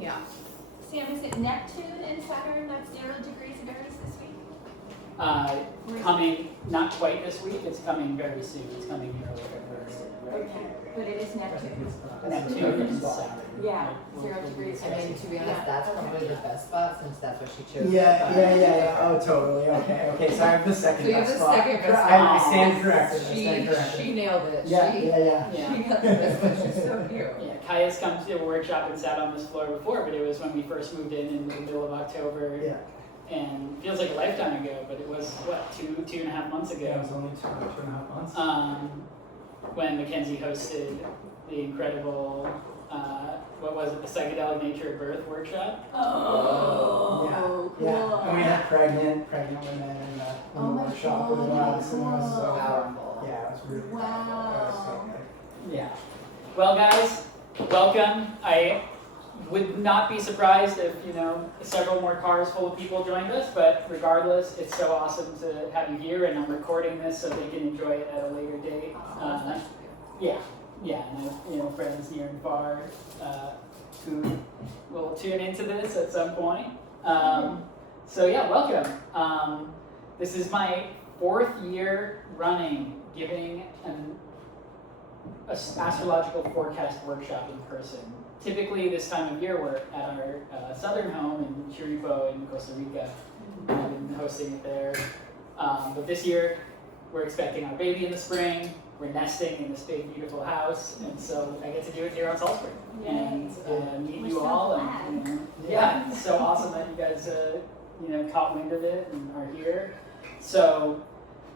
Yeah. Sam, is it Neptune and Saturn that's 0 degrees of Aries this week? Coming, not quite this week, it's coming very soon. It's coming in early February. Okay, but it is Neptune. Neptune and Saturn. Yeah, 0 degrees. I mean, to be honest, Yeah, that's okay. probably the best spot since that's what she chose. Yeah. Oh, totally. Okay. So I have the second So you have best the spot. second best I spot. stand corrected. She nailed it. Yeah. She got the best one. She's so cute. Yeah, Kaya's come to a workshop and sat on this floor before, but it was when we first moved in the middle of October. Yeah. And feels like a lifetime ago, but it was, what, two and a half months ago? Yeah, it was only 2.5 months. When Mackenzie hosted the incredible, what was it, the Psychedelic Nature of Birth workshop? Oh, cool. Yeah. And we had pregnant women in the workshop as well. So it was so Powerful. Yeah, it was really Wow. powerful. It was so good. Yeah. Well, guys, welcome. I would not be surprised if, several more cars full of people joined us, but regardless, it's so awesome to have you here, and I'm recording this so they can enjoy it at a later date. And I have, friends near and far who will tune into this at some point. Welcome. This is my 4th year running giving an astrological forecast workshop in person. Typically, this time of year, we're at our southern home in Chiripo in Costa Rica. I've been hosting it there. But this year, we're expecting our baby in the spring. We're nesting in this big, beautiful house, and so I get to do it here on Salt Spring and meet you all. And it's so awesome that you guys, caught wind of it and are here. So,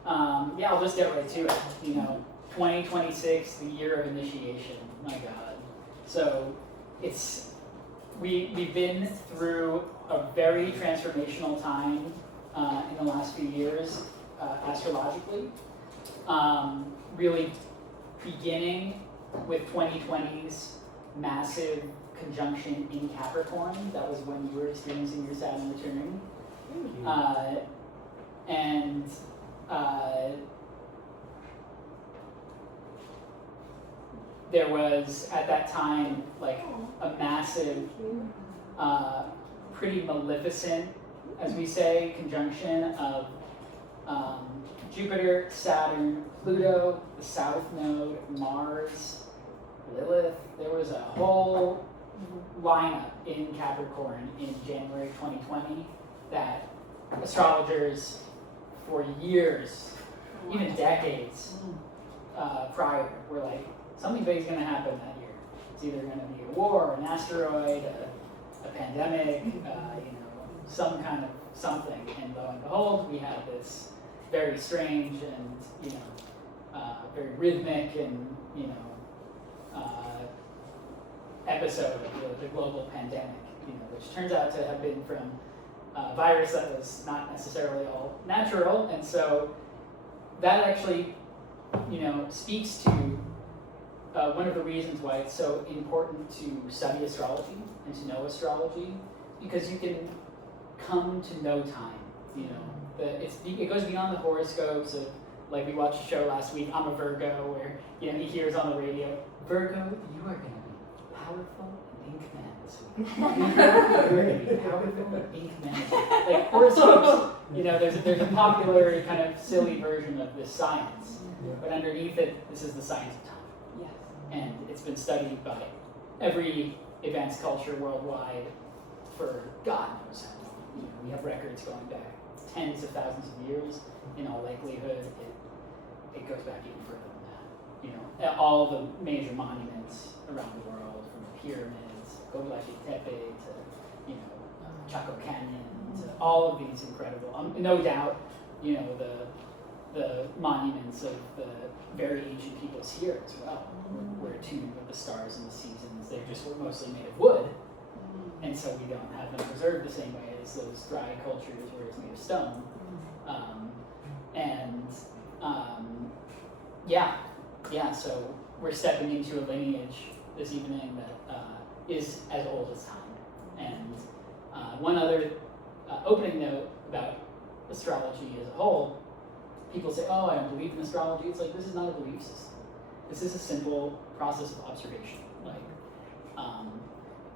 I'll just get right to it. 2026, the year of initiation. My God. So we've been through a very transformational time in the last few years astrologically. Really beginning with 2020's massive conjunction in Capricorn. That was when you were experiencing your Saturn returning. There was, at that time, like a massive, pretty maleficent, as we say, conjunction of Jupiter, Saturn, Pluto, the South Node, Mars, Lilith. There was a whole lineup in Capricorn in January 2020 that astrologers for years, even decades prior, were like, something big's going to happen that year. It's either going to be a war, an asteroid, a pandemic, some kind of something. And lo and behold, we had this very strange and very rhythmic and episode of the global pandemic, which turns out to have been from a virus that was not necessarily all natural. And so that actually, speaks to one of the reasons why it's so important to study astrology and to know astrology, because you can come to know time. It goes beyond the horoscopes of, like, we watched a show last week, I'm a Virgo, where he hears on the radio, Virgo, you are going to be powerful and ink man this week. You're going to be powerful and ink man. Like horoscopes, there's a popular kind of silly version of this science, but underneath it, this is the science of time. Yes. And it's been studied by every advanced culture worldwide for God knows how long. We have records going back tens of thousands of years. In all likelihood, it goes back even further than that. All the major monuments around the world, from the pyramids, Göbekli Tepe to Chaco Canyon, to all of these incredible, no doubt, the monuments of the very ancient peoples here as well were attuned with the stars and the seasons. They just were mostly made of wood, and so we don't have them preserved the same way as those dry cultures where it's made of stone. So we're stepping into a lineage this evening that is as old as time. And one other opening note about astrology as a whole, people say, oh, I don't believe in astrology. It's like, this is not a belief system. This is a simple process of observation. Like,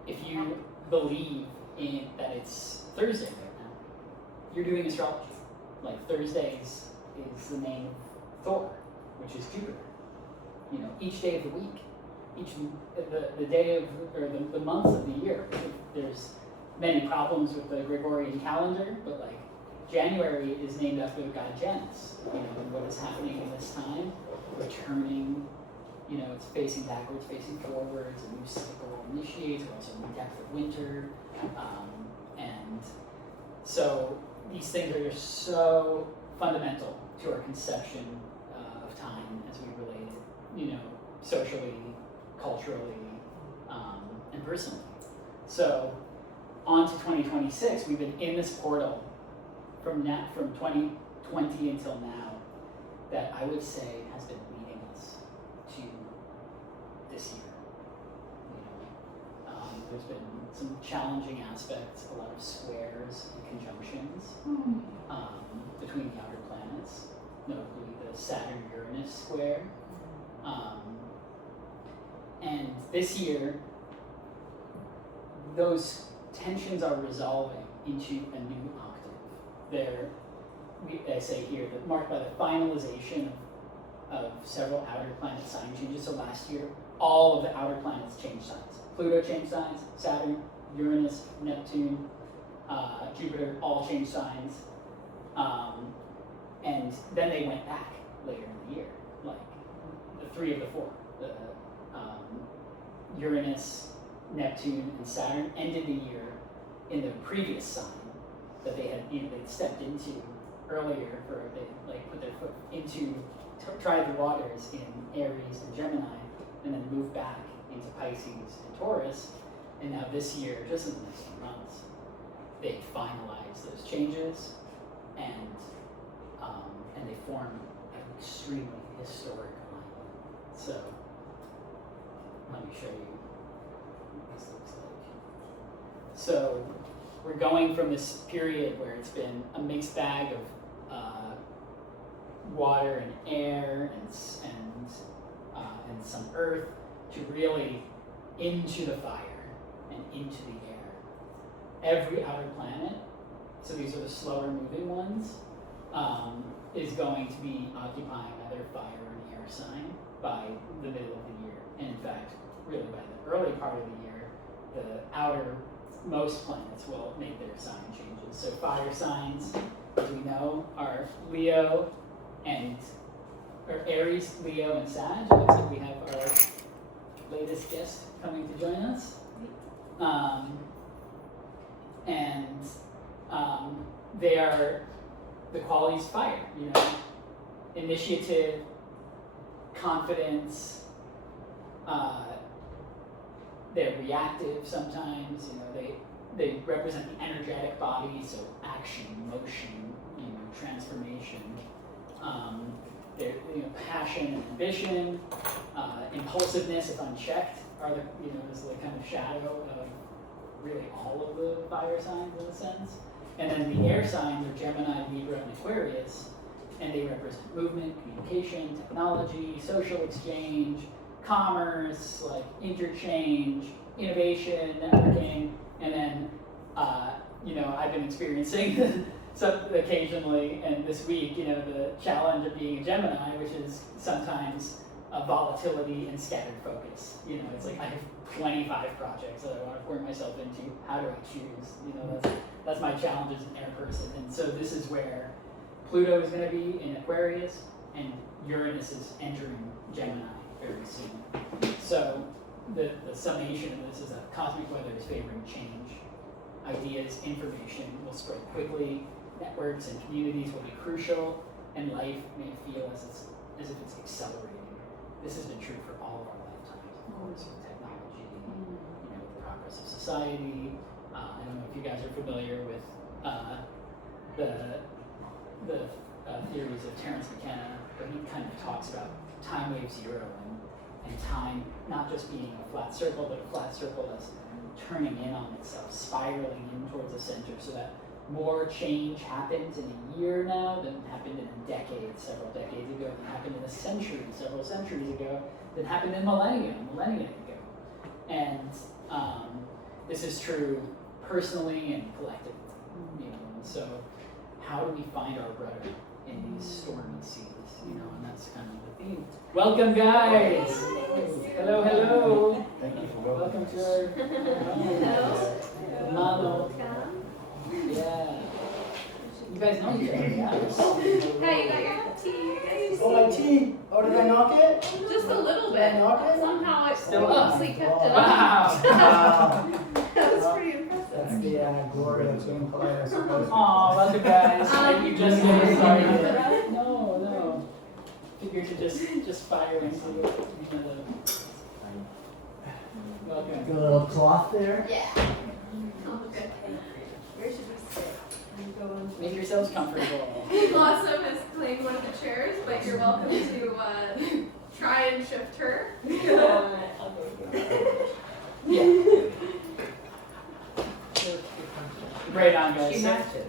if you believe in that it's Thursday right now, you're doing astrology. Like Thursdays is the name of Thor, which is Jupiter. You know, each day of the week, the day of, or the months of the year. There's many problems with the Gregorian calendar, but like January is named after the god Janus. You know, and what is happening in this time, returning, you know, it's facing backwards, facing forwards, a new cycle initiates, or also a new depth of winter. And so these things are just so fundamental to our conception of time as we relate it, you know, socially, culturally, and personally. So on to 2026, we've been in this portal from 2020 until now that I would say has been leading us to this year. You know, there's been some challenging aspects, a lot of squares and conjunctions between the outer planets, notably the Saturn-Uranus square. And this year, those tensions are resolving into a new octave. I say here, that marked by the finalization of several outer planet sign changes. So last year, all of the outer planets changed signs. Pluto changed signs, Saturn, Uranus, Neptune, Jupiter, all changed signs. And then they went back later in the year, like the three of the four. Uranus, Neptune, and Saturn ended the year in the previous sign that they had they'd stepped into earlier, for they like put their foot into, tried the waters in Aries and Gemini, and then moved back into Pisces and Taurus. And now this year, just in the next few months, they finalized those changes, and they form an extremely historic alignment. So let me show you what this looks like. So we're going from this period where it's been a mixed bag of water and air and some earth to really into the fire and into the air. Every outer planet, so these are the slower moving ones, is going to be occupying either fire or an air sign by the middle of the year. And in fact, really by the early part of the year, the outermost planets will make their sign changes. So fire signs, as we know, are Leo or Aries, Leo, and Sag. It looks like we have our latest guest coming to join us. They are the qualities of fire, you know, initiative, confidence. They're reactive sometimes, you know, they represent the energetic body, so action, motion, you know, transformation. They're, you know, passion and ambition, impulsiveness if unchecked are the, you know, is the kind of shadow of really all of the fire signs in a sense. And then the air signs are Gemini, Libra, and Aquarius, and they represent movement, communication, technology, social exchange, commerce, like interchange, innovation, networking, and then, you know, I've been experiencing some occasionally, and this week, you know, the challenge of being a Gemini, which is sometimes a volatility and scattered focus. You know, it's like I have 25 projects that I want to pour myself into. How do I choose? You know, that's my challenge as an air person. And so this is where Pluto is going to be in Aquarius, and Uranus is entering Gemini very soon. So the summation of this is that cosmic weather is favoring change. Ideas, information will spread quickly. Networks and communities will be crucial, and life may feel as if it's accelerating. This has been true for all of our lifetimes, of course, with technology, you know, the progress of society. I don't know if you guys are familiar with the theories of Terence McKenna, but he kind of talks about time wave zero and time not just being a flat circle, but a flat circle that's turning in on itself, spiraling in towards the center, so that more change happens in a year now than happened in a decade, several decades ago, than happened in a century, several centuries ago, than happened in millennia ago. And this is true personally and collectively. And so how do we find our rudder in these stormy seas? And that's kind of the theme. Welcome, guys. Hello, hello. Thank you for Welcome welcoming to our Mano. Yeah. You guys know each other, yeah? Hey, you got your tea. Oh, my tea. Oh, did I knock it? Just a little Did I bit. knock it? Somehow it Still up. mostly kept it up. Wow. Wow. That was pretty impressive. That's the glory of being polite, I suppose. Aw, welcome, guys. And you just getting started. Right? No. Figured to just fire into the welcome. Got a little cloth there. Yeah. Oh, good. Where should we sit? Make yourselves comfortable. Blossom has claimed one of the chairs, but you're welcome to try and shift her. Yeah. Right on, guys. She So- matches.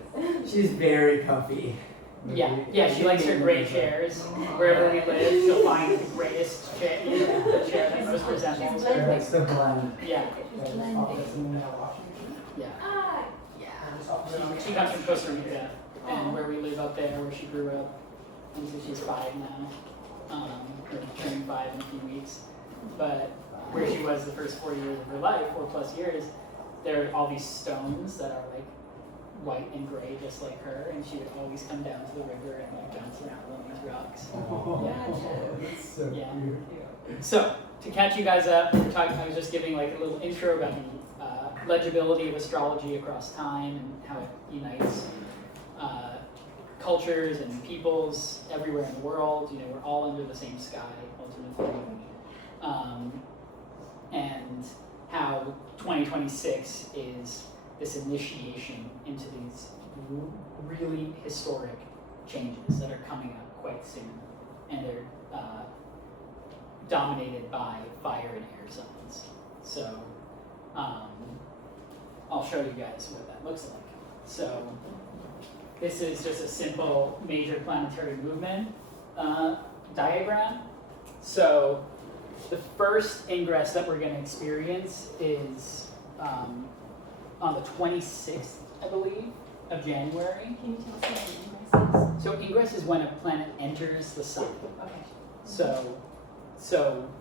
She's very comfy. Yeah, she likes her gray chairs. Wherever we live, she'll find the grayest chair, the chair that most resembles She her. likes the blend. Yeah, yeah. Yeah. She comes from Costa Rica, and where we live up there, where she grew up, and so she's 5 now, or turning 5 in a few weeks. But where she was the first 4 years of her life, 4+ years, there are all these stones that are like white and gray, just like her, and she would always come down to the river and like bounce around on these rocks. That's so Yeah. cute. So, to catch you guys up, I was just giving like a little intro about the legibility of astrology across time and how it unites cultures and peoples everywhere in the world. We're all under the same sky, ultimately. And how 2026 is this initiation into these really historic changes that are coming up quite soon. And they're dominated by fire and air signs. So I'll show you guys what that looks like. So this is just a simple major planetary movement diagram. So the first ingress that we're going to experience is on the 26th, I believe, of January. Can you tell us what ingress is? So ingress is when a planet enters the sun. Okay. So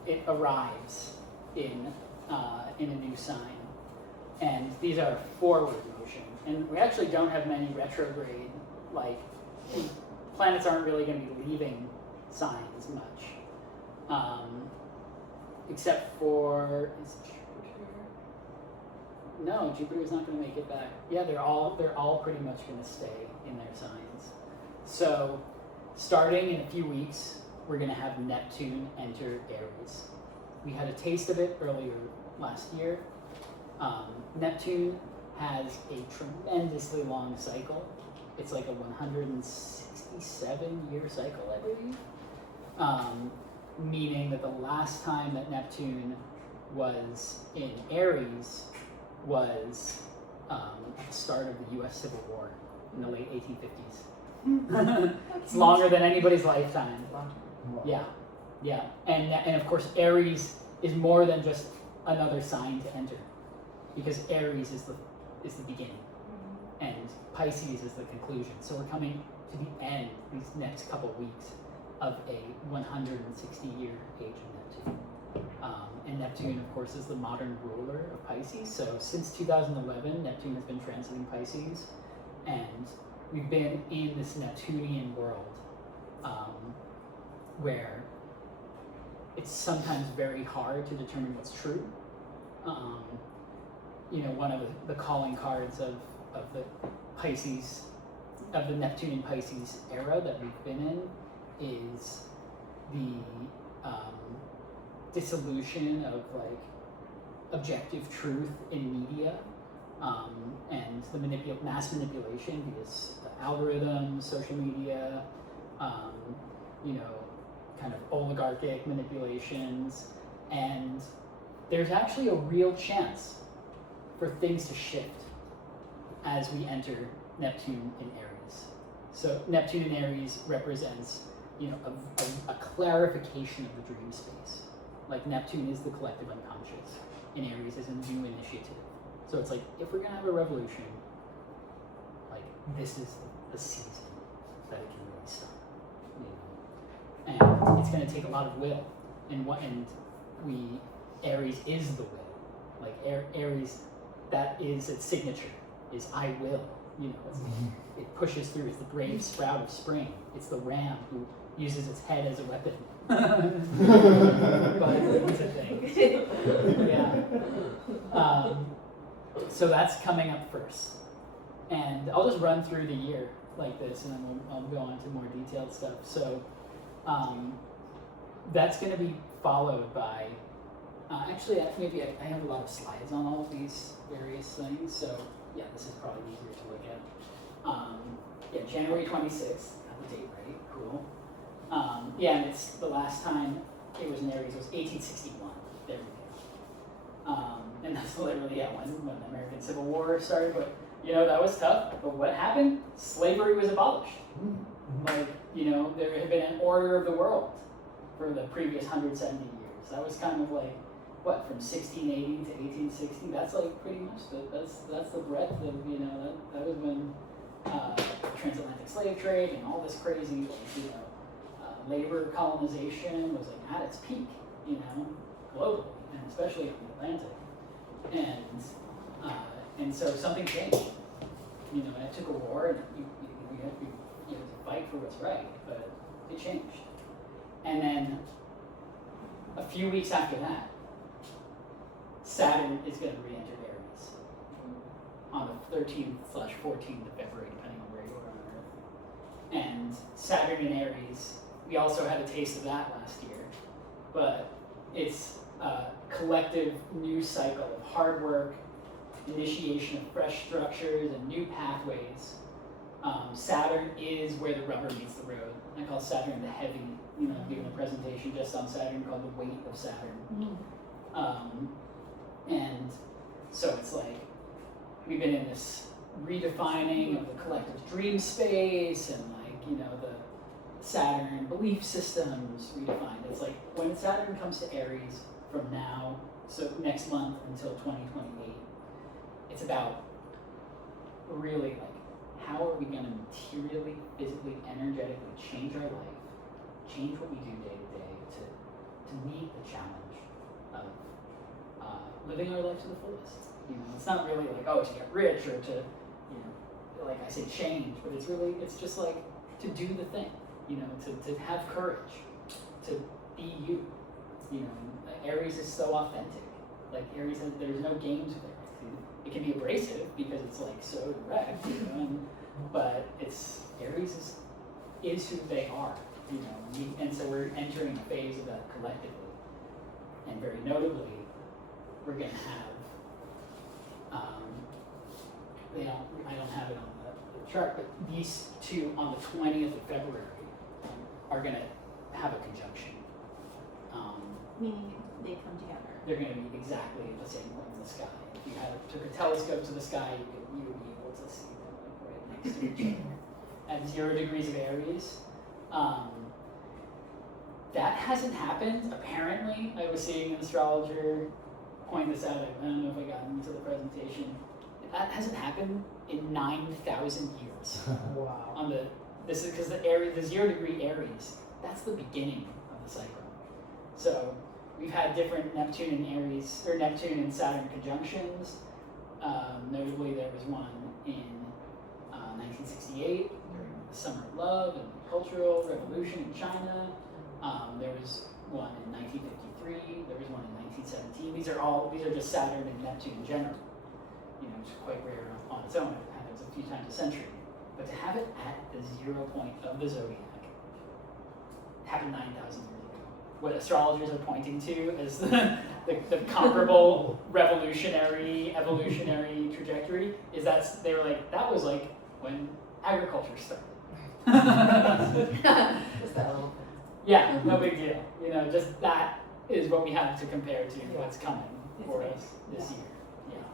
it arrives in a new sign, and these are forward motion. And we actually don't have many retrograde, like planets aren't really going to be leaving signs much, except for no, Jupiter's not going to make it back. Yeah, they're all pretty much going to stay in their signs. So starting in a few weeks, we're going to have Neptune enter Aries. We had a taste of it earlier last year. Neptune has a tremendously long cycle. It's like a 167-year cycle, I believe. Meaning that the last time that Neptune was in Aries was at the start of the U.S. Civil War in the late 1850s. It's longer than anybody's lifetime. Yeah. And of course, Aries is more than just another sign to enter, because Aries is the beginning, and Pisces is the conclusion. So we're coming to the end, these next couple weeks, of a 160-year age of Neptune. And Neptune, of course, is the modern ruler of Pisces. So since 2011, Neptune has been transiting Pisces, and we've been in this Neptunian world where it's sometimes very hard to determine what's true. One of the calling cards of the Pisces, of the Neptunian Pisces era that we've been in, is the dissolution of like objective truth in media, and the mass manipulation, because the algorithms, social media, kind of oligarchic manipulations, and there's actually a real chance for things to shift as we enter Neptune in Aries. So Neptune in Aries represents, a clarification of the dream space. Like Neptune is the collective unconscious, and Aries is a new initiative. So it's like, if we're gonna have a revolution, like, this is the season that it can really start, you know? And it's gonna take a lot of will, Aries is the will. Like, Aries, that is its signature, is I will, you know, it pushes through, it's the brave sprout of spring, it's the ram who uses its head as a weapon. But it's a thing. Yeah. So that's coming up first. And I'll just run through the year like this, and then I'll go on to more detailed stuff. So that's going to be followed by, actually, maybe I have a lot of slides on all of these various things, so yeah, this is probably easier to look at. Yeah, January 26th, got the date right, cool. Yeah, and it's the last time it was in Aries was 1861. There we go. And that's literally, yeah, when the American Civil War started. But, you know, that was tough. But what happened? Slavery was abolished. Like, you know, there had been an order of the world for the previous 170 years. That was kind of like, what, from 1680 to 1860? That's like pretty much, that's the breadth of, you know, that was when transatlantic slave trade and all this crazy, like, you know, labor colonization was like at its peak, you know, globally, and especially in the Atlantic. And so something changed, you know, and it took a war, and you have to fight for what's right, but it changed. And then a few weeks after that, Saturn is going to re-enter Aries on the 13th/14th of February, depending on where you are on Earth. And Saturn in Aries, we also had a taste of that last year, but it's a collective new cycle of hard work, initiation of fresh structures and new pathways. Saturn is where the rubber meets the road. I call Saturn the heavy, you know, giving a presentation just on Saturn called the weight of Saturn. And so it's like, we've been in this redefining of the collective dream space and, like, you know, the Saturn belief systems redefined. It's like when Saturn comes to Aries from now, so next month until 2028, it's about really like, how are we going to materially, physically, energetically change our life, change what we do day to day to meet the challenge of living our life to the fullest. You know, it's not really like, oh, to get rich or to, you know, like I say, change, but it's really, it's just like to do the thing. You know, to have courage, to be you. You know, Aries is so authentic. Like Aries, there's no games with it. It can be abrasive because it's like so direct, you know. But Aries is who they are, you know. And so we're entering a phase of that collectively, and very notably, we're going to have. I don't have it on the chart, but these two on the 20th of February. Are going to have a conjunction. Meaning they come together. They're going to be exactly at the same point in the sky. If you took a telescope to the sky, you would be able to see them like right next to each other. At 0 degrees of Aries. That hasn't happened, apparently. I was seeing an astrologer point this out. I don't know if I got into the presentation. That hasn't happened in 9,000 years. Wow. This is because the 0 degree Aries, that's the beginning of the cycle. So we've had different Neptune and Aries, or Neptune and Saturn conjunctions. Notably, there was one in 1968 during the Summer of Love and the Cultural Revolution in China. There was one in 1953. There was one in 1917. These are just Saturn and Neptune in general. You know, it's quite rare on its own. It happens a few times a century. But to have it at the 0 point of the zodiac happened 9,000 years ago. What astrologers are pointing to as the comparable revolutionary, evolutionary trajectory is they were like, that was like when agriculture started. Just that little. Yeah, no big deal. You know, just that is what we have to compare to what's coming for us this year. Yeah.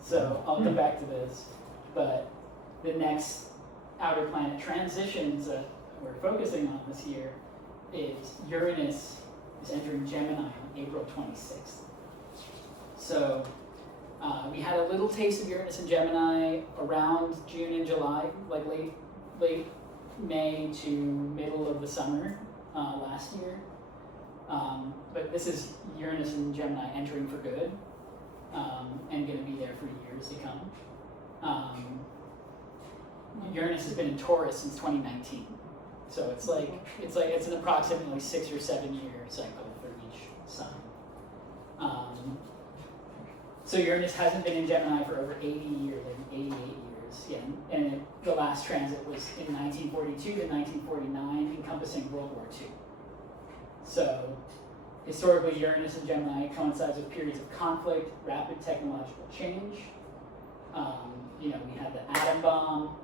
So I'll come back to this, but the next outer planet transitions that we're focusing on this year is Uranus is entering Gemini on April 26th. So We had a little taste of Uranus and Gemini around June and July, like late May to middle of the summer last year. But this is Uranus and Gemini entering for good, and going to be there for years to come. Uranus has been in Taurus since 2019, so it's an approximately 6 or 7 year cycle for each sign. So Uranus hasn't been in Gemini for over 80 years, like 88 years. Yeah, and the last transit was in 1942 to 1949, encompassing World War II. So historically, Uranus and Gemini coincides with periods of conflict, rapid technological change. We had the atom bomb,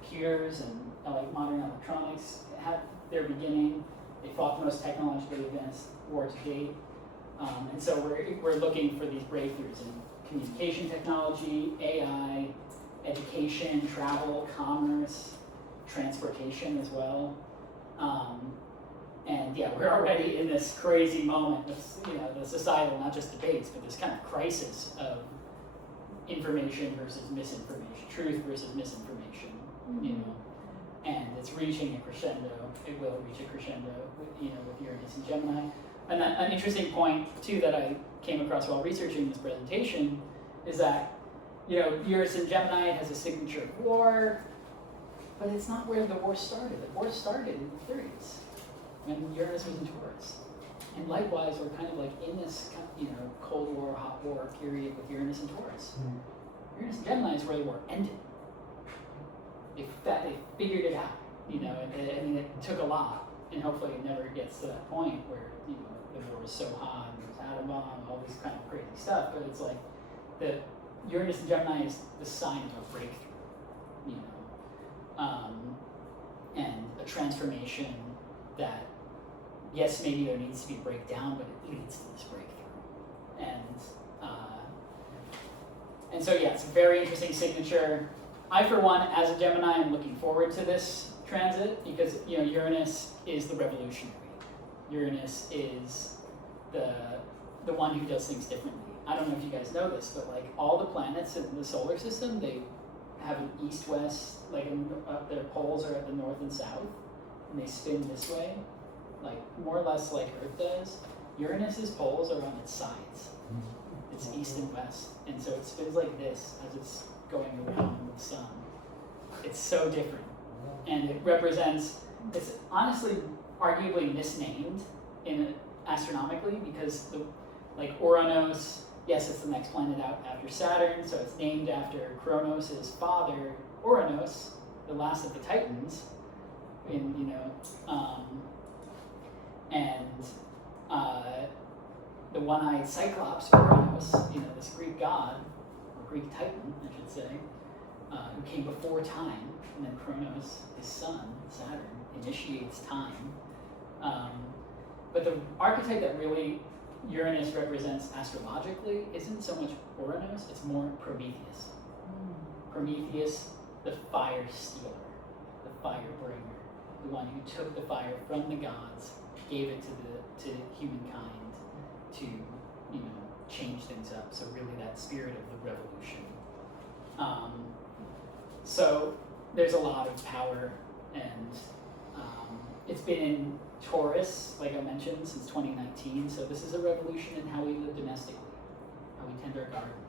computers, and modern electronics had their beginning. They fought the most technologically advanced war to date. And so we're looking for these breakthroughs in communication technology, AI, education, travel, commerce, transportation as well. And yeah, we're already in this crazy moment, this, the societal, not just debates, but this kind of crisis of information versus misinformation, truth versus misinformation, and it's reaching a crescendo. It will reach a crescendo, with Uranus and Gemini. And an interesting point too that I came across while researching this presentation is that, Uranus and Gemini has a signature of war, but it's not where the war started. The war started in the 30s when Uranus was in Taurus. And likewise, we're kind of like in this, Cold War, hot war period with Uranus and Taurus. Uranus and Gemini is where the war ended. They figured it out, it took a lot, and hopefully it never gets to that point where, the war is so hot, and there's atom bomb, all this kind of crazy stuff, but it's like, the Uranus and Gemini is the sign of a breakthrough, and a transformation that, yes, maybe there needs to be a breakdown, but it leads to this breakthrough. And so yeah, it's a very interesting signature. I, for one, as a Gemini, am looking forward to this transit because, Uranus is the revolutionary. Uranus is the one who does things differently. I don't know if you guys know this, but all the planets in the solar system, they have an east-west, their poles are at the north and south, and they spin this way, more or less like Earth does. Uranus's poles are on its sides. It's east and west, and so it spins like this as it's going around the sun. It's so different, and it represents. It's honestly arguably misnamed astronomically because Uranus. Yes, it's the next planet out after Saturn, so it's named after Kronos' father, Uranus, the last of the Titans. The one-eyed Cyclops, Uranus, this Greek god, or Greek Titan, I should say, who came before time, and then Kronos, his son, Saturn, initiates time. But the archetype that really Uranus represents astrologically isn't so much Uranus, it's more Prometheus. Prometheus, the fire stealer, the fire bringer, the one who took the fire from the gods, gave it to humankind to, change things up. So really that spirit of the revolution. So there's a lot of power, and it's been in Taurus, like I mentioned, since 2019. So this is a revolution in how we live domestically, how we tend our garden.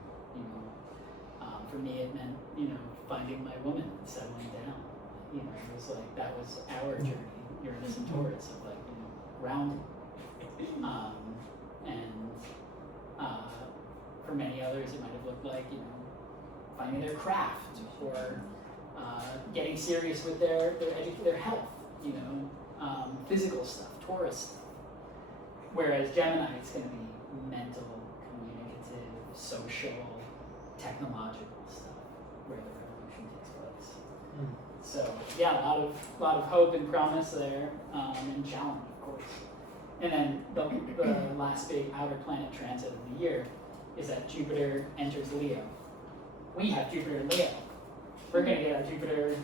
For me, it meant finding my woman and settling down. It was that was our journey, Uranus and Taurus, of grounding. For many others, it might have looked like finding their craft or getting serious with their health. Physical stuff, Taurus stuff. Whereas Gemini, it's going to be mental, communicative, social, technological stuff, where the revolution takes place. So yeah, a lot of hope and promise there, and challenge, of course. And then the last big outer planet transit of the year is that Jupiter enters Leo. We have Jupiter in Leo. We're going to get our Jupiter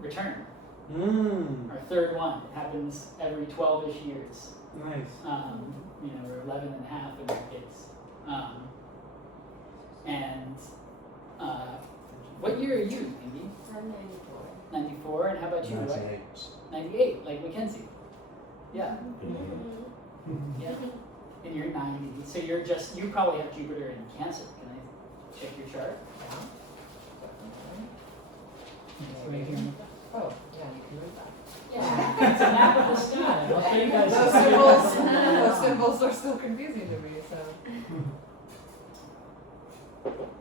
return. Our third one. It happens every 12-ish years. Nice. We're 11 and a half in our kids. And what year are you, Mindy? I'm 94. 94, and how about you? 98. 98, like Mackenzie. Yeah, Mm-hmm. yeah. And you're 90, so you probably have Jupiter in Cancer. Can I check your chart? It's right here. Oh, yeah, you can move that. Yeah, it's a map of the sky. I'll show you guys. Those symbols are still confusing to me, so.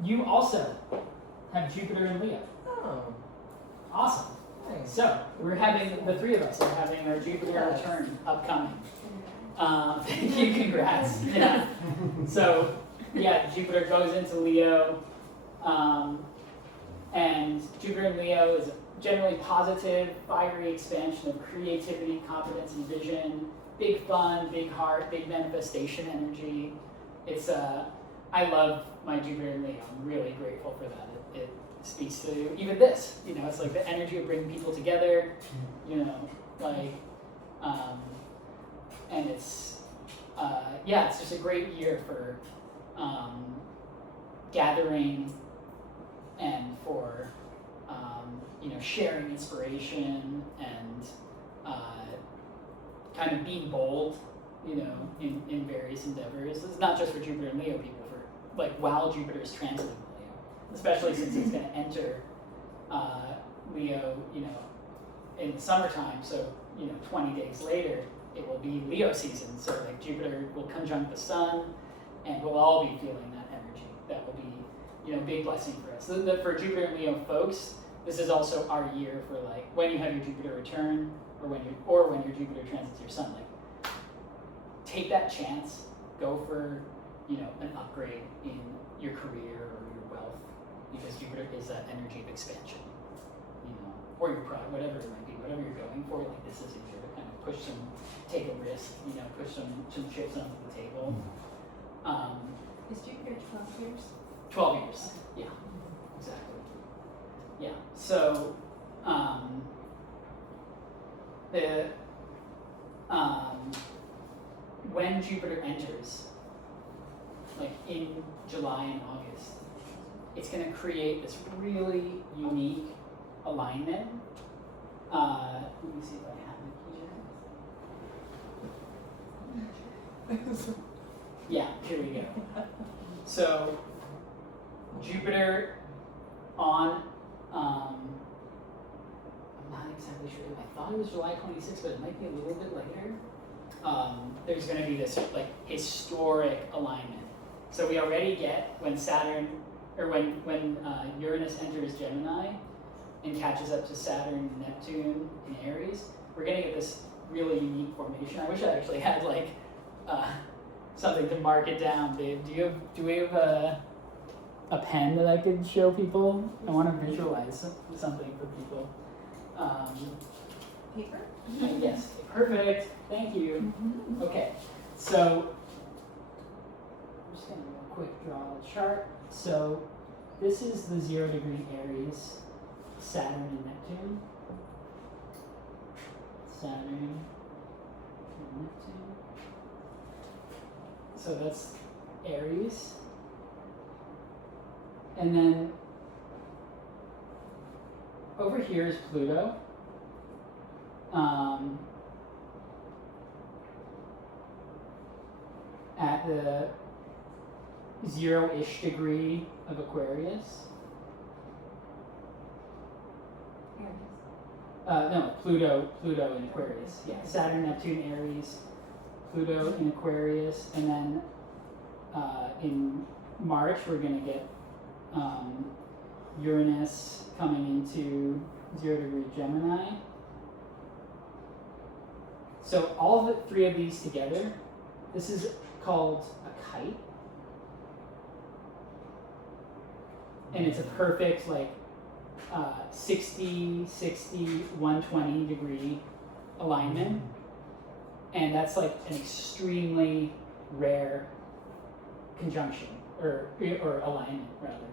You also have Jupiter in Leo. Oh, Awesome. nice. So we're having, the three of us are having our Jupiter Yes. return upcoming. Thank you, congrats. Yeah. So yeah, Jupiter goes into Leo, and Jupiter in Leo is a generally positive, fiery expansion of creativity, confidence, and vision. Big fun, big heart, big manifestation energy. It's I love my Jupiter in Leo. I'm really grateful for that. It speaks to even this. You know, it's like the energy of bringing people together. You know, like, and it's it's just a great year for gathering and for sharing inspiration and kind of being bold, in various endeavors. This is not just for Jupiter and Leo people, for like while Jupiter is transiting Leo, especially since it's going to enter Leo, in the summertime. So 20 days later, it will be Leo season. So like Jupiter will conjunct the Sun, and we'll all be feeling that energy. That will be, big blessing for us. So for Jupiter and Leo folks, this is also our year for like when you have your Jupiter return, or when your Jupiter transits your Sun. Like, take that chance. Go for an upgrade in your career or your wealth, because Jupiter is that energy of expansion. Or your pride, whatever it might be, whatever you're going for. Like this is a year to kind of take a risk. Push some chips onto the table. Is Jupiter 12 years? 12 years. Yeah, exactly. Yeah. So, when Jupiter enters, like in July and August, it's going to create this really unique alignment. Let me see if I have it here. Yeah, here we go. So, Jupiter on, I'm not exactly sure. I thought it was July 26th, but it might be a little bit later. There's going to be this like historic alignment. So we already get when Saturn, or when Uranus enters Gemini and catches up to Saturn and Neptune in Aries, we're going to get this really unique formation. I wish I actually had like something to mark it down, Dave. Do we have a pen that I could show people? I want to visualize something for people. Paper? Yes, perfect. Thank you. Mm-hmm. Okay, so I'm just going to real quick draw the chart. So this is the 0-degree Aries, Saturn and Neptune. Saturn and Neptune. So that's Aries. And then over here is Pluto. At the 0-ish degree of Aquarius. No, Pluto in Aquarius. Yeah, Saturn, Neptune, Aries, Pluto in Aquarius, and then in March we're gonna get Uranus coming into 0-degree Gemini. So all the three of these together, this is called a kite. And it's a perfect 60, 120 degree alignment. And that's like an extremely rare conjunction, or alignment rather,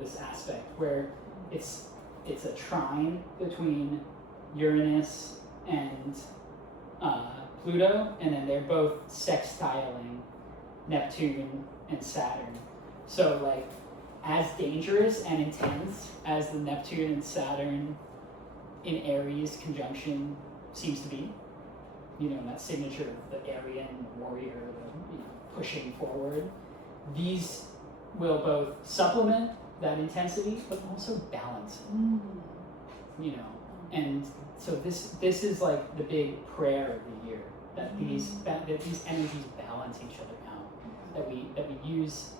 this aspect where it's a trine between Uranus and Pluto, and then they're both sextiling Neptune and Saturn. So as dangerous and intense as the Neptune and Saturn in Aries conjunction seems to be. You know, that signature of the Aryan warrior, the pushing forward. These will both supplement that intensity, but also balance it. You know, and so this is like the big prayer of the year, that these energies balance each other out. That we use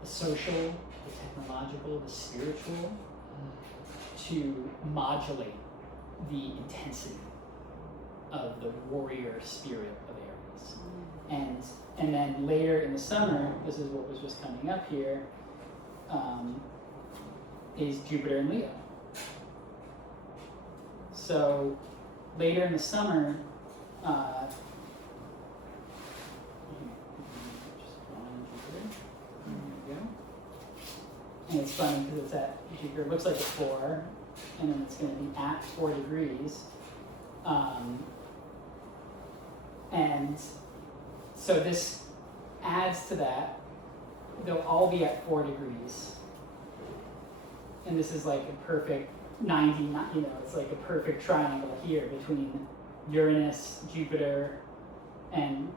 the social, the technological, the spiritual to modulate the intensity of the warrior spirit of Aries. And then later in the summer, this is what was just coming up here, is Jupiter in Leo. So later in the summer, and it's funny because it's at Jupiter, it looks like a 4, and then it's going to be at 4 degrees. And so this adds to that. They'll all be at 4 degrees. And this is like a perfect 90, it's like a perfect triangle here between Uranus, Jupiter, and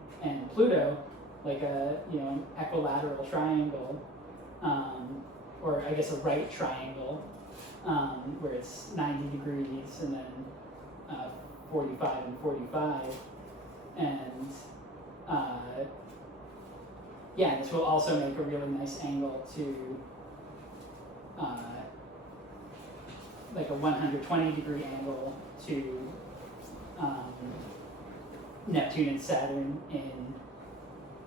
Pluto, like a an equilateral triangle, or I guess a right triangle, where it's 90 degrees and then 45 and 45, and this will also make a really nice angle to like a 120 degree angle to Neptune and Saturn in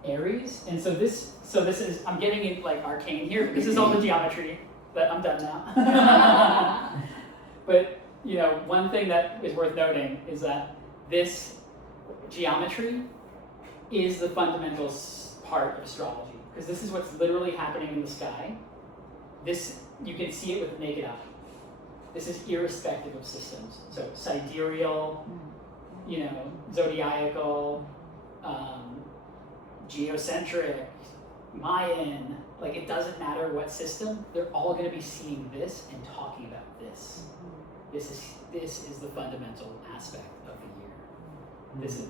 Aries. And so this is, I'm getting it like arcane here, but this is all the geometry, but I'm done now. But one thing that is worth noting is that this geometry is the fundamental part of astrology, because this is what's literally happening in the sky. This, you can see it with the naked eye. This is irrespective of systems. So sidereal, zodiacal, geocentric, Mayan, like it doesn't matter what system, they're all going to be seeing this and talking about this. This is the fundamental aspect of the year. This is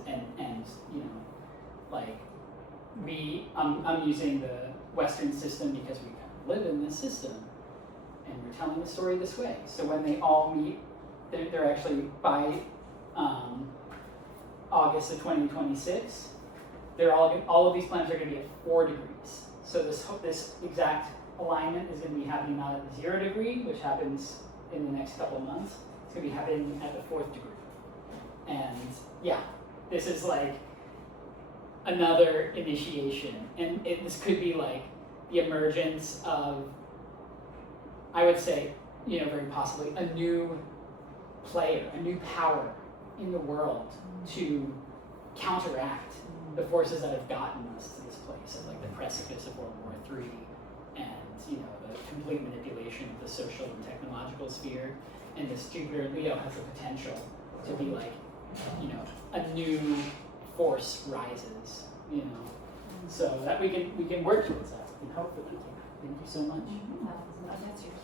I'm using the Western system because we kind of live in this system, and we're telling the story this way. So when they all meet, they're actually by August of 2026. All of these planets are going to be at 4 degrees. So this exact alignment is going to be happening not at the 0 degree, which happens in the next couple of months. It's going to be happening at the 4th degree. And this is like another initiation. And this could be like the emergence of, I would say, very possibly a new player, a new power in the world to counteract the forces that have gotten us to this place of like the precipice of World War III and the complete manipulation of the social and technological sphere. And this Jupiter Leo has the potential to be like, a new force rises, so that we can work towards that and hope for that. Thank you so much. That's yours.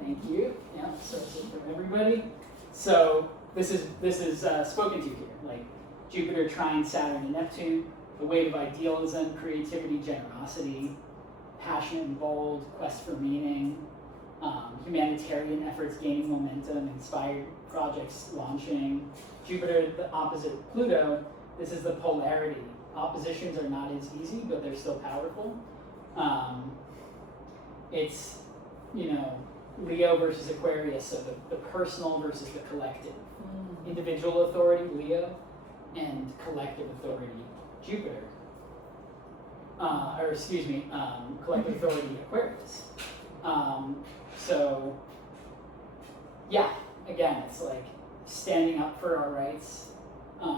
Thank you. Yeah, so it's for everybody. So this is spoken to here, like Jupiter trine Saturn and Neptune, the wave of idealism, creativity, generosity, passionate and bold, quest for meaning, humanitarian efforts gaining momentum, inspired projects launching. Jupiter, the opposite of Pluto, this is the polarity. Oppositions are not as easy, but they're still powerful. It's, Leo versus Aquarius, so the personal versus the collective. Individual authority, Leo, and collective authority, Jupiter. Collective authority, Aquarius. Again, it's like standing up for our rights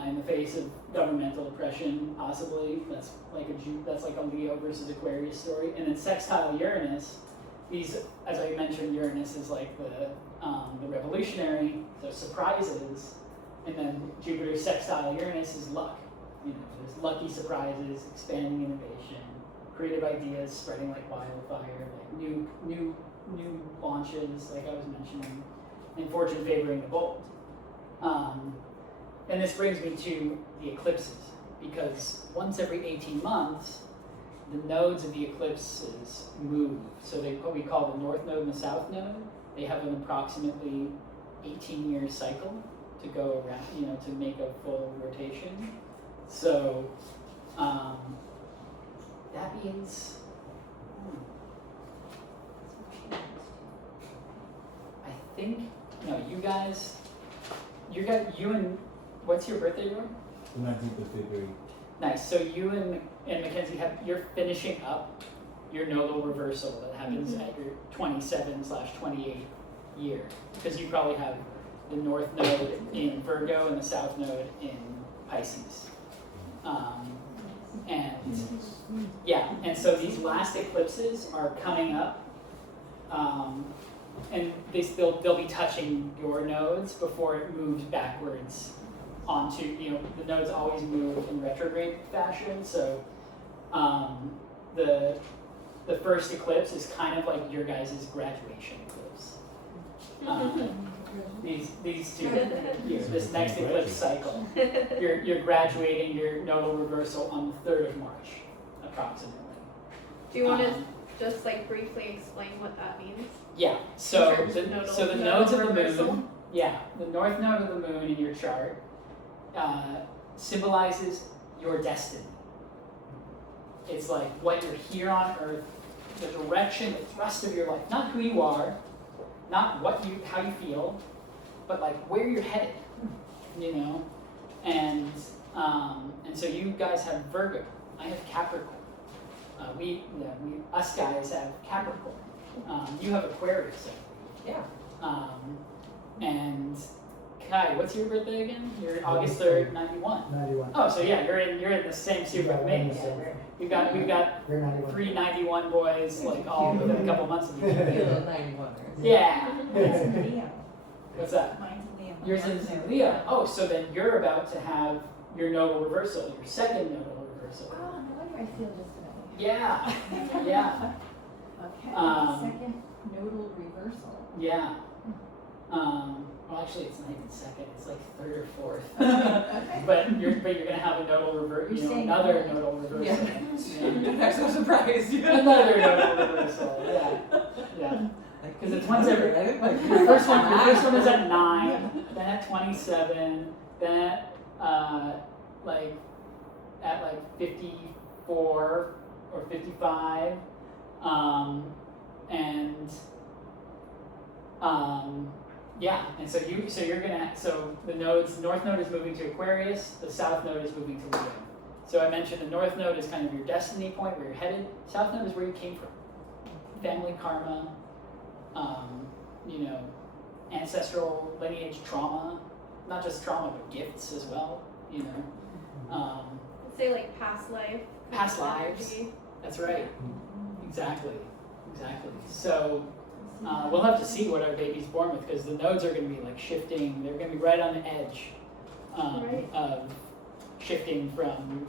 in the face of governmental oppression, possibly. That's like a Leo versus Aquarius story. And then sextile Uranus. These, as I mentioned, Uranus is like the revolutionary, so surprises, and then Jupiter sextile Uranus is luck. There's lucky surprises, expanding innovation, creative ideas spreading like wildfire, like new launches, like I was mentioning, and fortune favoring the bold. And this brings me to the eclipses, because once every 18 months, the nodes of the eclipses move. So they what we call the north node and the south node. They have an approximately 18-year cycle to go around, you know, to make a full rotation. So that means I think you and what's your birthday, Roy? The 19th of February. Nice. So you and Mackenzie you're finishing up your nodal reversal that happens at your 27/28 year, because you probably have the north node in Virgo and the south node in Pisces. And so these last eclipses are coming up, and they'll be touching your nodes before it moves backwards onto, you know, the nodes always move in retrograde fashion. So the first eclipse is kind of like your guys' graduation eclipse. These 2 years, this next eclipse cycle, you're graduating your nodal reversal on the 3rd of March, approximately. Do you want to just like briefly explain what that means? Yeah. So In terms of the nodal nodes of the reversal? moon. Yeah, the north node of the moon in your chart symbolizes your destiny. It's like what you're here on Earth, the direction, the thrust of your life, not who you are, not how you feel, but like where you're headed, you know. And so you guys have Virgo. I have Capricorn. Us guys have Capricorn. You have Aquarius. Yeah. And Kai, what's your birthday again? You're August 3rd, 91. 91. Oh, so yeah, you're in the same suit with me. We've got You're 91. 3 91 boys, like all within a couple months of each other. You little 91ers. Yeah. Mine's in Leo. What's that? Mine's in Leo. Yours is in Leo. Oh, so then you're about to have your nodal reversal, your second nodal reversal. Oh, no wonder I feel just about. Yeah. Yeah. Okay. Second nodal reversal. Yeah. Well, actually, it's not even second. It's like 3rd or 4th. Okay. but you're gonna have a nodal reversal. You're saying Another that. nodal reversal. I'm so surprised. Another nodal reversal. Yeah. Yeah. Because it's once every. I didn't like Your first one is at 9, then at 27, then at 54 or 55, so the north node is moving to Aquarius, the south node is moving to Leo. So I mentioned the north node is kind of your destiny point, where you're headed. South node is where you came from, family karma, ancestral lineage trauma, not just trauma but gifts as well, I'd say like past life. Past lives. energy. That's right. Exactly. So we'll have to see what our baby's born with, because the nodes are going to be like shifting. They're going to be right on the edge Right. of shifting from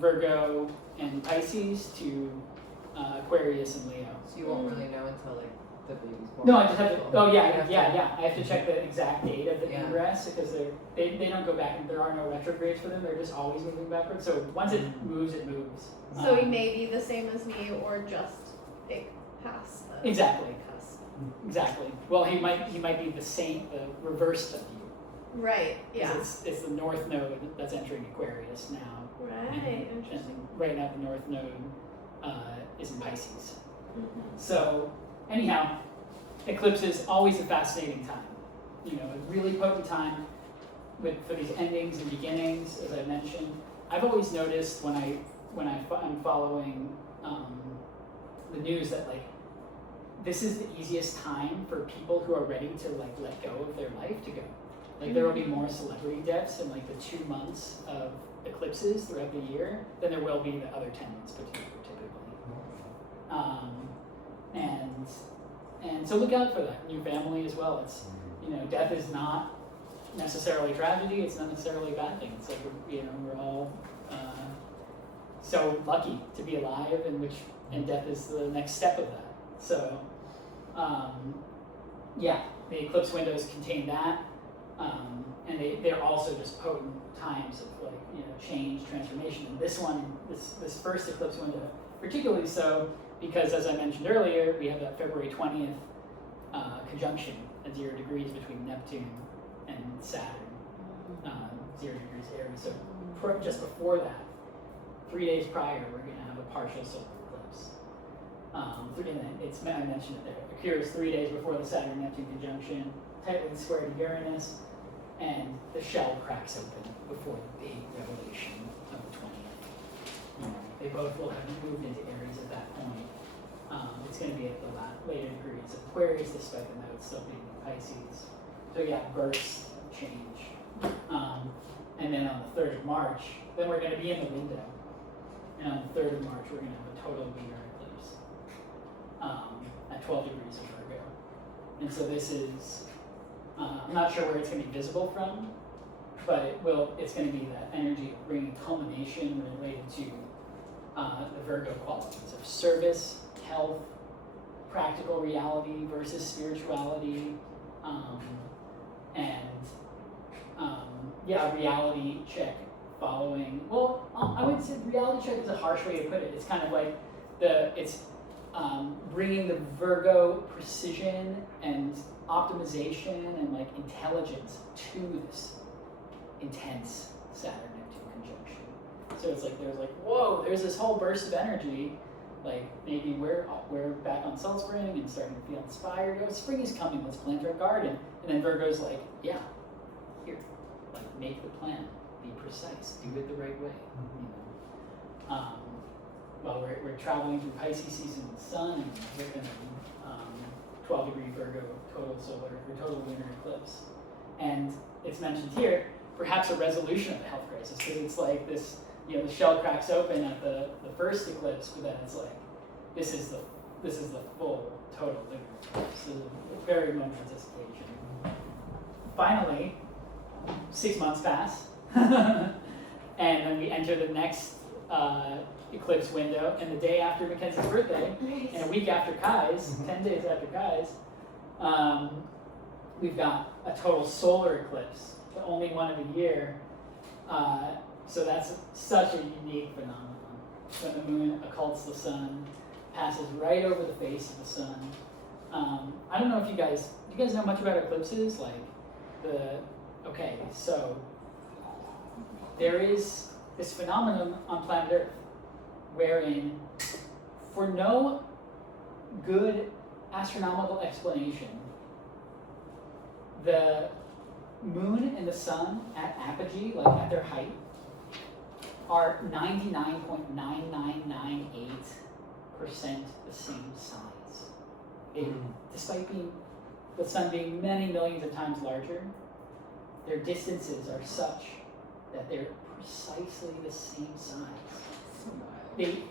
Virgo and Pisces to Aquarius and Leo. So you won't really know until like the baby's born. No, I just have to. Oh You yeah. have to- I have to check the exact date of the Yeah. ingress, because they don't go back, and there are no retrogrades for them. They're just always moving backwards. So once it moves, it moves. So he may be the same as me, or just like past the Exactly. cusp. Exactly. Well, he might be the reverse of you. Right. 'Cause Yeah. it's the north node that's entering Aquarius now. Right. And Interesting. right now the north node is in Pisces. Mhm. So anyhow, eclipse is always a fascinating time. A really potent time for these endings and beginnings, as I mentioned. I've always noticed when I'm following the news that this is the easiest time for people who are ready to let go of their life to go. There will be more celebrity deaths in the 2 months of eclipses throughout the year than there will be the other 10 months put together typically. And so look out for that in your family as well. It's death is not necessarily tragedy. It's not necessarily a bad thing. It's we're all so lucky to be alive, and death is the next step of that. So, yeah, the eclipse windows contain that, and they're also just potent times of change, transformation. And this one, this first eclipse window, particularly so because, as I mentioned earlier, we have that February 20th conjunction at 0 degrees between Neptune and Saturn, 0 degrees Aries. So just before that, 3 days prior, we're going to have a partial solar eclipse. I mentioned it there. It occurs 3 days before the Saturn-Neptune conjunction, tightly square to Uranus, and the shell cracks open before the big revelation of the 20th. They both will have moved into Aries at that point. It's going to be at the later degrees of Aquarius, despite the nodes still being in Pisces. So yeah, bursts of change. And then on the 3rd of March, then we're going to be in the window. And on the 3rd of March, we're going to have a total lunar eclipse at 12 degrees of Virgo. And so this is, I'm not sure where it's going to be visible from, but it's going to be that energy of bringing culmination related to the Virgo qualities of service, health, practical reality versus spirituality, reality check following. Well, I would say reality check is a harsh way to put it. It's kind of like it's bringing the Virgo precision and optimization and like intelligence to this intense Saturn-Neptune conjunction. So it's like there's this whole burst of energy. Like maybe we're back on Salt Spring and starting to feel inspired. Oh, spring is coming. Let's plant our garden. And then Virgo's like, yeah, here, like make the plan, be precise, do it the right way. Well, we're traveling through Pisces season with the Sun, and we're in 12-degree Virgo total lunar eclipse. And it's mentioned here, perhaps a resolution of the health crisis, because it's like this, the shell cracks open at the first eclipse, but then it's like, this is the full total lunar eclipse. So a very momentous occasion. Finally, 6 months pass, and then we enter the next eclipse window, and the day after Mackenzie's birthday, and a week after Kai's, 10 days after Kai's, we've got a total solar eclipse, the only one of the year. So that's such a unique phenomenon. When the moon occults the sun, passes right over the face of the sun. I don't know if you guys know much about eclipses, so there is this phenomenon on planet Earth wherein, for no good astronomical explanation, the moon and the sun at apogee, like at their height, are 99.9998% the same size. Despite the sun being many millions of times larger, their distances are such that they're precisely the same size. They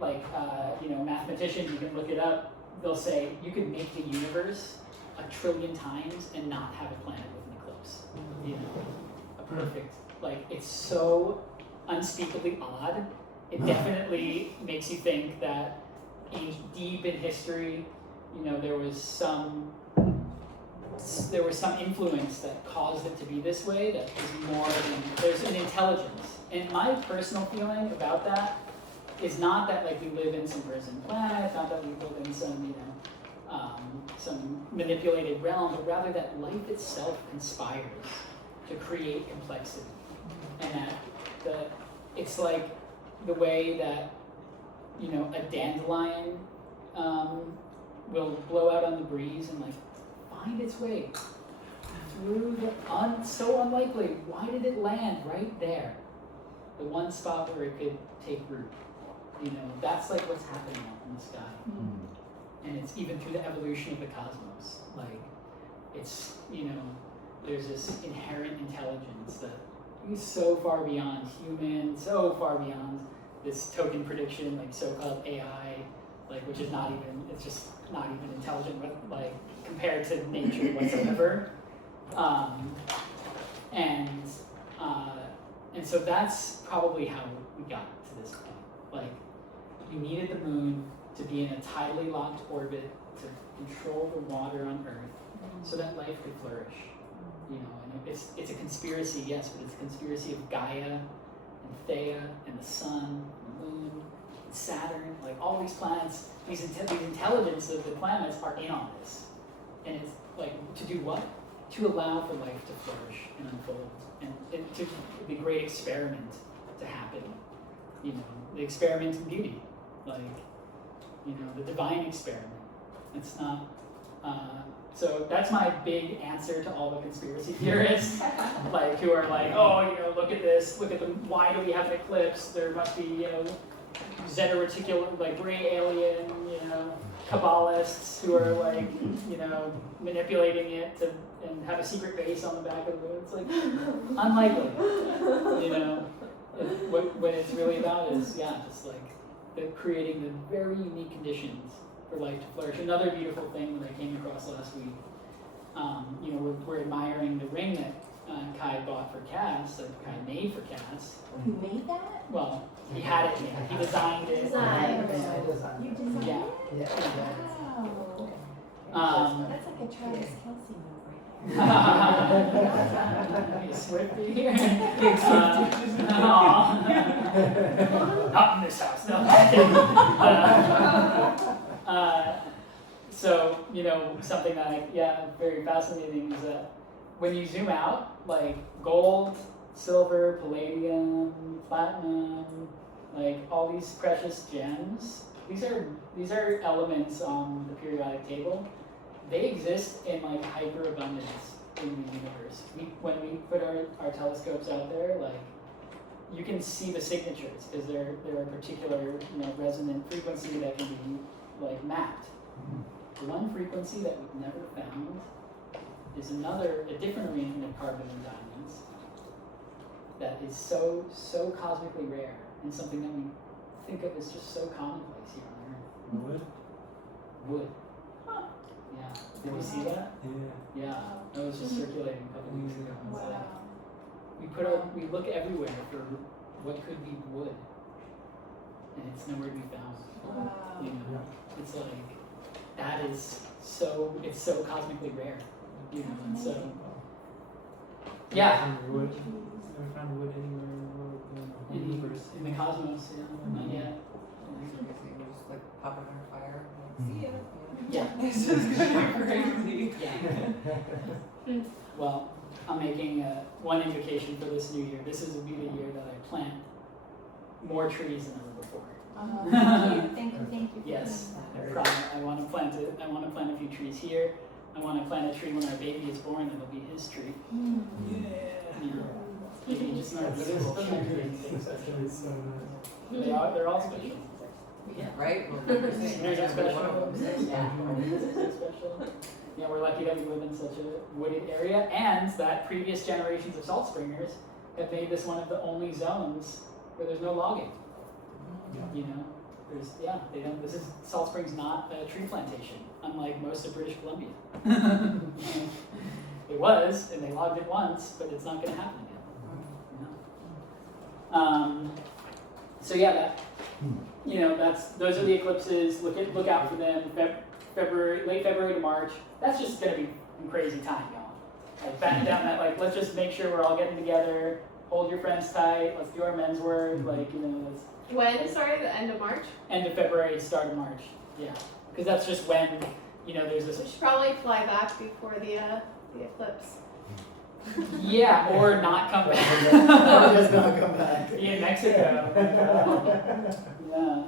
mathematicians, you can look it up, they'll say you could make the universe 1 trillion times and not have a planet with an eclipse. A perfect, it's so unspeakably odd. It definitely makes you think that deep in history, there was some influence that caused it to be this way, that is more than, there's an intelligence. And my personal feeling about that is not that we live in some prison planet, not that we live in some, some manipulated realm, but rather that life itself conspires to create complexity. And that it's like the way that, a dandelion will blow out on the breeze and find its way through so unlikely. Why did it land right there? The one spot where it could take root. That's what's happening out in the sky. And it's even through the evolution of the cosmos. It's, there's this inherent intelligence that is so far beyond human, so far beyond this token prediction, so-called AI, which is not even, it's just not even intelligent, compared to nature whatsoever. And so that's probably how we got to this point. Like, you needed the moon to be in a tidally locked orbit to control the water on Earth so that life could flourish. You know, and it's a conspiracy, yes, but it's a conspiracy of Gaia and Theia and the sun, the moon, and Saturn, like all these planets, these intelligences of the planets are in on this. And it's like, to do what? To allow for life to flourish and unfold, and to the great experiment to happen. You know, the experiment in beauty, like, you know, the divine experiment. It's not. So that's my big answer to all the conspiracy theorists, like who are like, oh, you know, look at this, look at the, why do we have an eclipse? There must be, you know, Zeta Reticulum, like gray alien, you know, Kabbalists who are like, you know, manipulating it to and have a secret base on the back of the moon. It's like unlikely, you know. What it's really about is, yeah, just like creating the very unique conditions for life to flourish. Another beautiful thing that I came across last week, you know, we're admiring the ring that Kai bought for Cass, that Kai made for Cass. Oh, you made that? Well, he had it made. He designed it. You designed Yeah. it? Yeah. Wow. That's like a Travis Kelce move right there. Swifty here. Not in this house, no. So, you know, something that very fascinating is that when you zoom out, like gold, silver, palladium, platinum, like all these precious gems, these are elements on the periodic table. They exist in like hyperabundance in the universe. When we put our telescopes out there, like you can see the signatures because they're a particular, you know, resonant frequency that can be like mapped. One frequency that we've never found is a different arrangement of carbon and diamonds that is so cosmically rare and something that we think of as just so commonplace here on Earth. Wood. Yeah. Did you see that? Yeah. That was just circulating a couple weeks ago. It's like, we look everywhere for what could be wood, and it's nowhere to be found. Wow. You know, it's like it's so cosmically rare. You know, and so yeah. Never found wood anywhere in the world, in the universe. In the cosmos, yeah, not yet. Just like popping on fire. Mhm. See ya. Yeah. It's just gonna be crazy. Yeah. Well, I'm making one invocation for this new year. This will be the year that I plant more trees than ever before. Thank you. Yes, I promise. I want to plant a few trees here. I want to plant a tree when our baby is born. That'll be his tree. Yeah. You know, maybe just not. But it's It's so nice. they're all special. Yeah. Right? Seniors are special. Yeah. Special. Yeah, we're lucky that we live in such a wooded area, and that previous generations of salt springers have made this one of the only zones where there's no logging. You know, Salt Spring's not a tree plantation, unlike most of British Columbia. It was, and they logged it once, but it's not going to happen again. You know? So yeah, those are the eclipses. Look out for them. Late February to March. That's just going to be a crazy time, y'all. Like batten down that, like, let's just make sure we're all getting together. Hold your friends tight. Let's do our men's work. Like, you know, When? Sorry, the end of March? end of February, start of March. Yeah, because that's just when, you know, there's We this. should probably fly back before the eclipse. Yeah, or not come back. Just not come back. Be in Mexico. Yeah.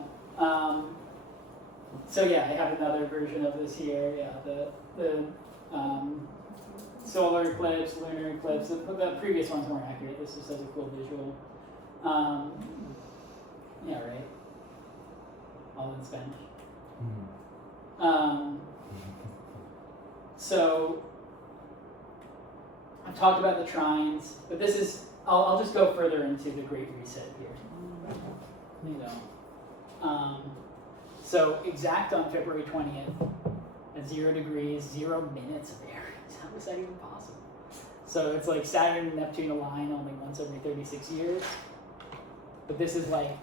So yeah, I have another version of this here. Yeah, the solar eclipse, lunar eclipse. The previous ones weren't accurate. This just has a cool visual. Yeah, right. All in Spanish. So I've talked about the trines, but this is I'll just go further into the Great Reset here. You know. So exact on February 20th, at 0 degrees, 0 minutes of Aries. How is that even possible? So it's like Saturn and Neptune align only once every 36 years. But this is like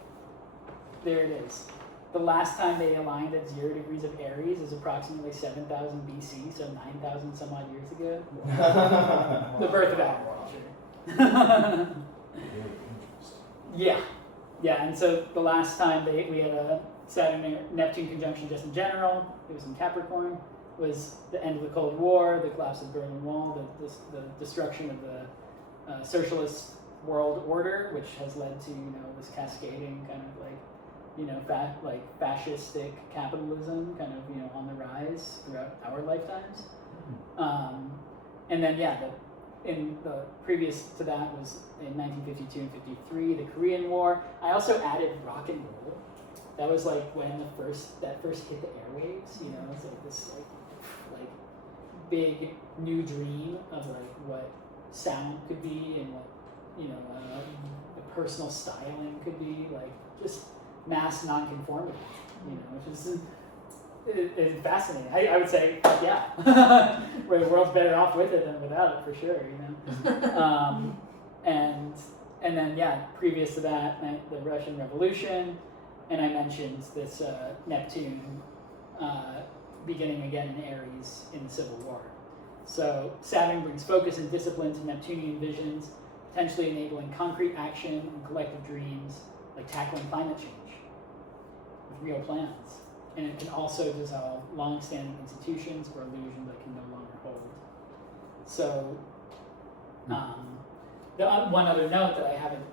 there it is. The last time they aligned at 0 degrees of Aries is approximately 7,000 BC, so 9,000 some odd years ago. The birth of agriculture. Yeah, and so the last time we had a Saturn Neptune conjunction just in general, it was in Capricorn, was the end of the Cold War, the collapse of the Berlin Wall, the destruction of the socialist world order, which has led to this cascading kind of fascistic capitalism kind of on the rise throughout our lifetimes. And then in the previous to that was in 1952 and 53 the Korean War. I also added rock and roll. That was like when that first hit the airwaves. It's like this like big new dream of like what sound could be and what the personal styling could be, like just mass nonconformity, which is it's fascinating. I would say, yeah, where the world's better off with it than without it, for sure. And then previous to that, the Russian Revolution, and I mentioned this Neptune beginning again in Aries in the Civil War. So Saturn brings focus and discipline to Neptunian visions, potentially enabling concrete action and collective dreams, like tackling climate change with real plans. And it can also dissolve long-standing institutions or illusions that can no longer hold. So, the one other note that I haven't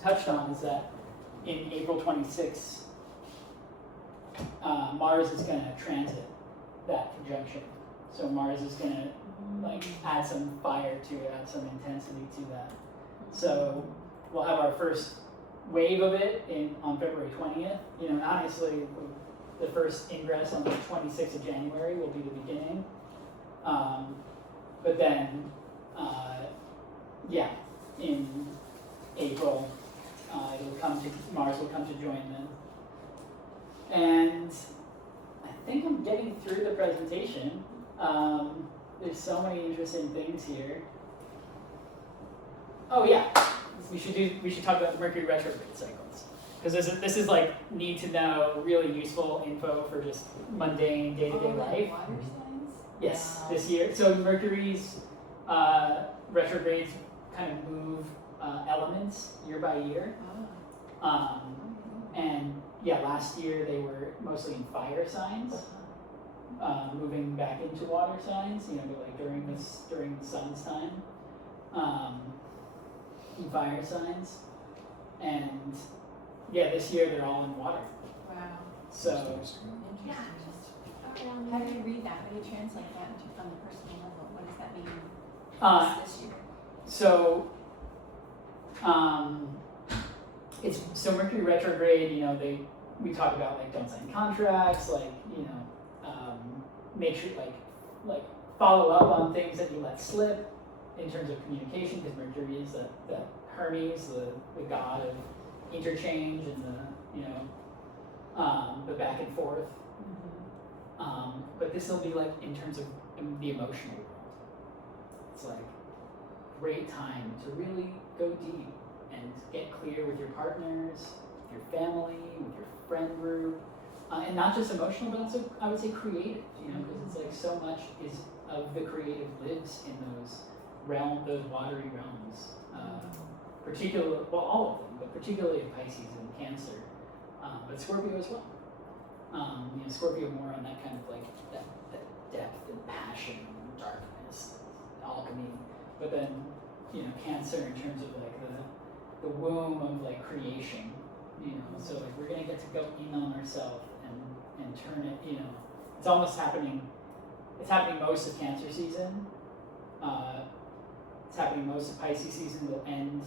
touched on is that in April 26th, Mars is going to transit that conjunction. So Mars is going to add some fire to it, add some intensity to that. So we'll have our first wave of it on February 20th. Obviously the first ingress on the 26th of January will be the beginning. But then, in April, Mars will come to join them. And I think I'm getting through the presentation. There's so many interesting things here. Oh yeah, we should talk about the Mercury retrograde cycles, because this is like need to know, really useful info for just mundane day-to-day life. Water signs? Yes, Wow. this year. So Mercury's retrogrades kind of move elements year by year. And last year they were mostly in fire signs, moving back into water signs. During the sun's time, in fire signs, and this year they're all in water. Wow. So Interesting. How do you read that? How do you translate that on the personal level? What does that mean this year? So, it's Mercury retrograde. We talk about don't sign contracts, make sure follow up on things that you let slip in terms of communication, because Mercury is the Hermes, the god of interchange and the back and forth. But this will be in terms of the emotional world. It's great time to really go deep and get clear with your partners, your family, with your friend group, and not just emotional, but also I would say creative. Because it's so much of the creative lives in those watery realms. All of them, but particularly Pisces and Cancer, but Scorpio as well. Scorpio more on that kind of that depth and passion and darkness, alchemy. But then, Cancer in terms of the womb of creation. So we're gonna get to go in on ourselves and turn it. It's almost happening. It's happening most of Cancer season. It's happening most of Pisces season. Will end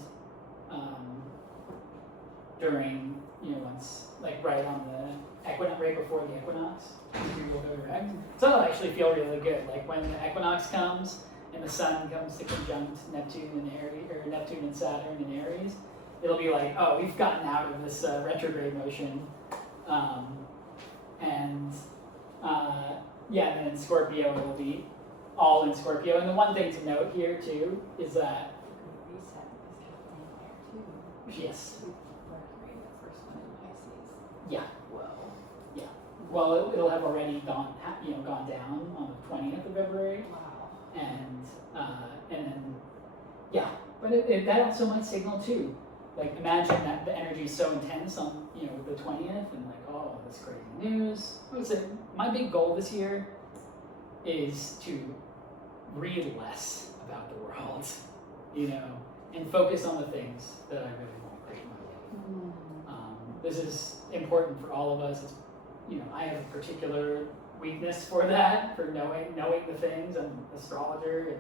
during once right on the equinox, right before the equinox, Mercury will go direct. So it'll actually feel really good. When the equinox comes and the sun comes to conjunct Neptune and Aries, or Neptune and Saturn in Aries, it'll be oh, we've gotten out of this retrograde motion, and then Scorpio will be all in Scorpio. And the one thing to note here too is that Reset is happening there too. yes, Mercury, the first one in Pisces. Yeah. Whoa. Well, it'll have already gone down on the 20th of February, Wow. and then yeah. But that also might signal too. Like imagine that the energy is so intense on the 20th, and like this crazy news. I would say my big goal this year is to read less about the world, and focus on the things that I really want in my life. This is important for all of us. It's, I have a particular weakness for that, for knowing the things. I'm an astrologer,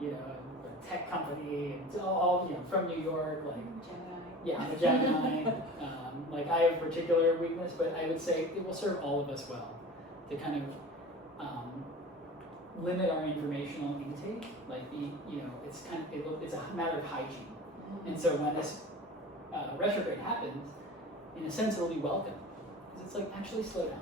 and a tech company, and all from New York. Like, Gemini. yeah, I'm a Gemini. Like I have a particular weakness, but I would say it will serve all of us well to kind of limit our informational intake. Like it's a matter of hygiene. And so when this retrograde happens, in a sense, it'll be welcome. Because it's like, actually slow down.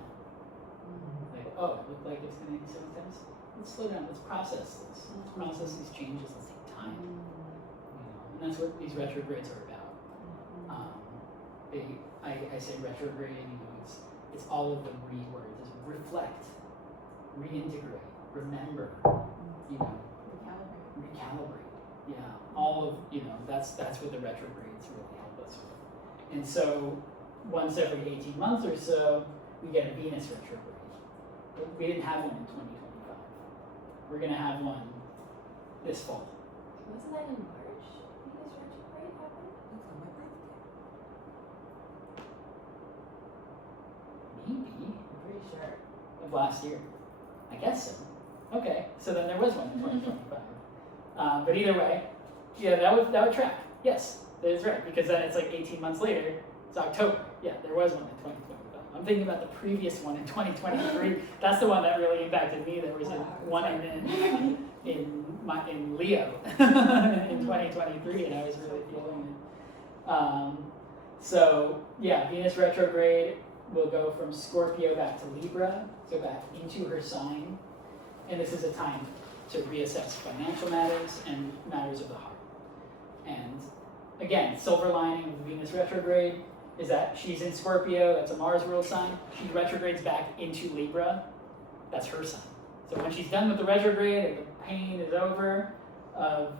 Like, it looked like it's going to be so intense. Let's slow down. Let's process this. Let's process these changes. Let's take time. And that's what these retrogrades are about. I say retrograde, it's all of the words. It's reflect, reintegrate, remember, recalibrate. Yeah, all of, that's what the retrogrades really help us with. And so once every 18 months or so, we get a Venus retrograde. But we didn't have one in 2025. We're going to have one this fall. Wasn't that in March? Venus retrograde happened? That's on my birthday. Maybe. I'm pretty sure. Of last year. I guess so. Okay, so then there was one in 2025. But either way, yeah, that would track. Yes, that is right, because then it's like 18 months later, it's October. Yeah, there was one in 2025. I'm thinking about the previous one in 2023. That's the one that really impacted me. There was one in Leo in 2023, and I was really feeling it. So yeah, Venus retrograde will go from Scorpio back to Libra, so back into her sign. And this is a time to reassess financial matters and matters of the heart. And again, silver lining of the Venus retrograde is that she's in Scorpio, that's a Mars ruled sign. She retrogrades back into Libra, that's her sign. So when she's done with the retrograde and the pain is over of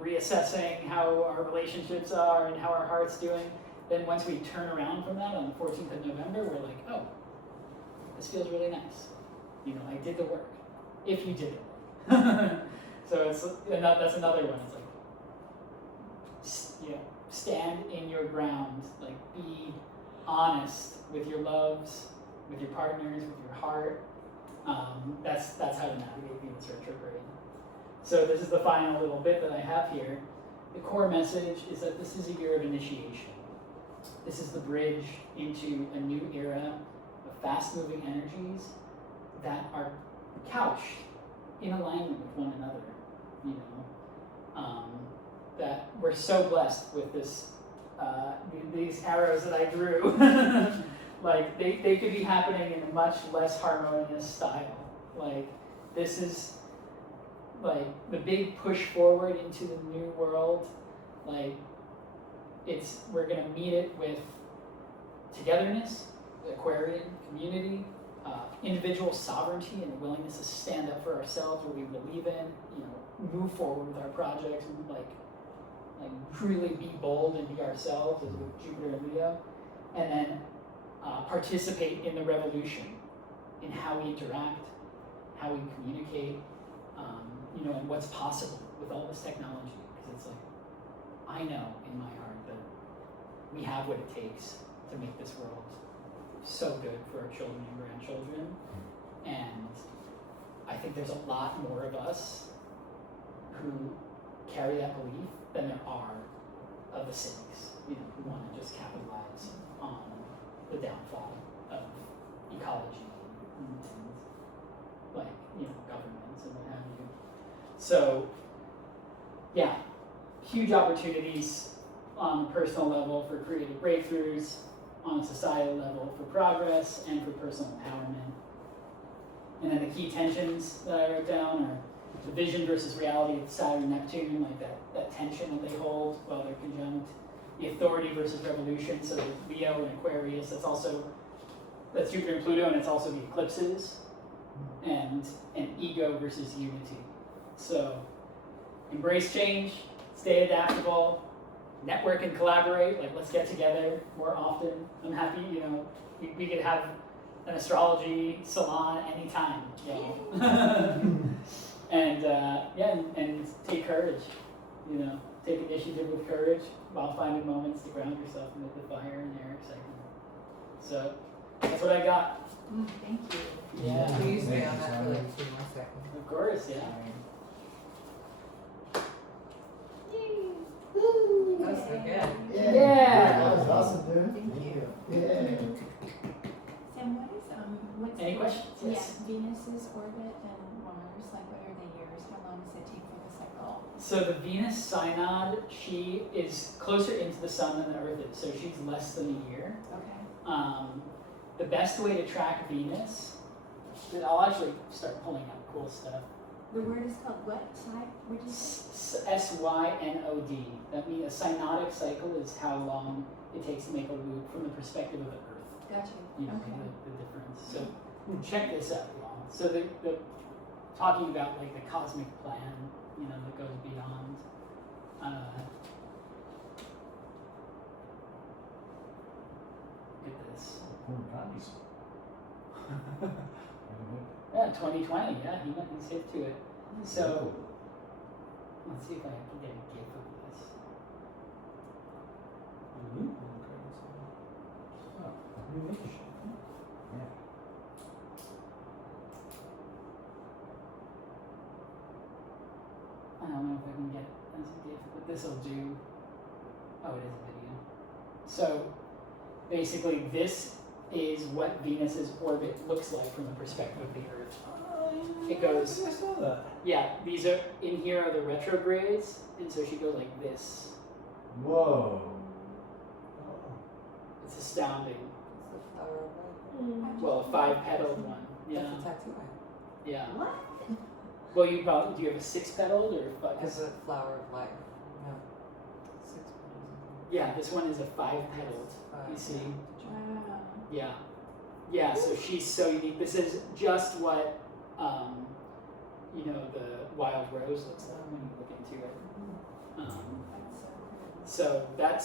reassessing how our relationships are and how our heart's doing, then once we turn around from that on the 14th of November, we're like, oh, this feels really nice. I did the work. If you did it. So that's another one. It's like, stand in your ground. Like, be honest with your loves, with your partners, with your heart. That's how to navigate Venus retrograde. So this is the final little bit that I have here. The core message is that this is a year of initiation. This is the bridge into a new era of fast-moving energies that are couched in alignment with one another. That we're so blessed with this, these arrows that I drew. Like they could be happening in a much less harmonious style. Like this is like the big push forward into the new world. Like we're gonna meet it with togetherness, Aquarian community, individual sovereignty and a willingness to stand up for ourselves, what we believe in, move forward with our projects, like truly be bold and be ourselves, as with Jupiter and Leo, and then participate in the revolution, in how we interact, how we communicate, and what's possible with all this technology. Because it's like, I know in my heart that we have what it takes to make this world so good for our children and grandchildren. And I think there's a lot more of us who carry that belief than there are of the cynics, who want to just capitalize on the downfall of ecology and governments and what have you. So, yeah, huge opportunities on a personal level for creative breakthroughs, on a societal level for progress and for personal empowerment. And then the key tensions that I wrote down are the vision versus reality of Saturn and Neptune, like that tension that they hold while they're conjunct. The authority versus revolution, so Leo and Aquarius, that's also that's Jupiter and Pluto, and it's also the eclipses and ego versus unity. So embrace change, stay adaptable, network and collaborate. Like, let's get together more often. I'm happy, we could have an astrology salon anytime, and and take courage, take initiative with courage while finding moments to ground yourself with the fire and air excitement. So that's what I got. Thank you. Yeah. Will you stay Thank on you, that for Simon. like 2 more seconds? Of course, yeah. That was so good. Yeah. That was awesome, dude. Thank you. Yeah. Sam, what's Any questions? Yes. Yeah, Venus's orbit and Mars, like what are the years? How long does it take for the cycle? So the Venus synod, she is closer into the sun than the Earth is, so she's less than a year. Okay. The best way to track Venus, I'll actually start pulling out cool stuff. The word is called what? What did you say? SYNOD. That means a synodic cycle is how long it takes to make a loop from the perspective of the Earth. Gotcha. You know, Okay. the difference. So check this out, y'all. So the talking about like the cosmic plan, that goes beyond. Look at this. Yeah, 2020. Yeah, he's hip to it. So let's see if I can get a gif of this. I don't know if I can get it as a gif, but this will do. Oh, it is a video. So basically, this is what Venus's orbit looks like from the perspective of the Earth. It goes. I saw that. Yeah, these are in here are the retrogrades, and so she goes like this. Whoa. It's astounding. It's the flower of life. Well, a 5-petaled one. Yeah, That's a tattoo. yeah. What? Well, do you have a 6-petaled or 5? It's a flower of life. No. 6 petals. Yeah, this one is a 5-petaled. You see? Wow. Yeah, yeah. So she's so unique. This is just what the wild rose looks like when you look into it. That's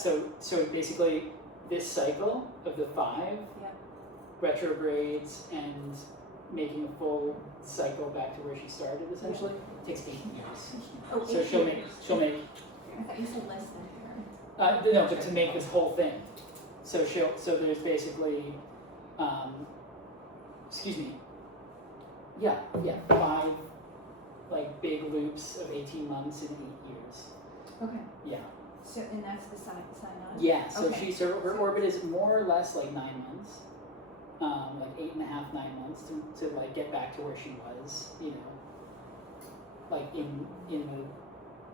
so cool. So basically, this cycle of the 5 Yep. retrogrades and making a full cycle back to where she started essentially takes 8 years. Oh, So 8 she'll years. make I thought you said less than her. no, but to make this whole thing. So there's basically, yeah, 5 like big loops of 18 months in 8 years. Okay. Yeah. So, and that's the synod? Yeah, so Okay. her orbit is more or less like 9 months, like 8.5, 9 months to like get back to where she was, like in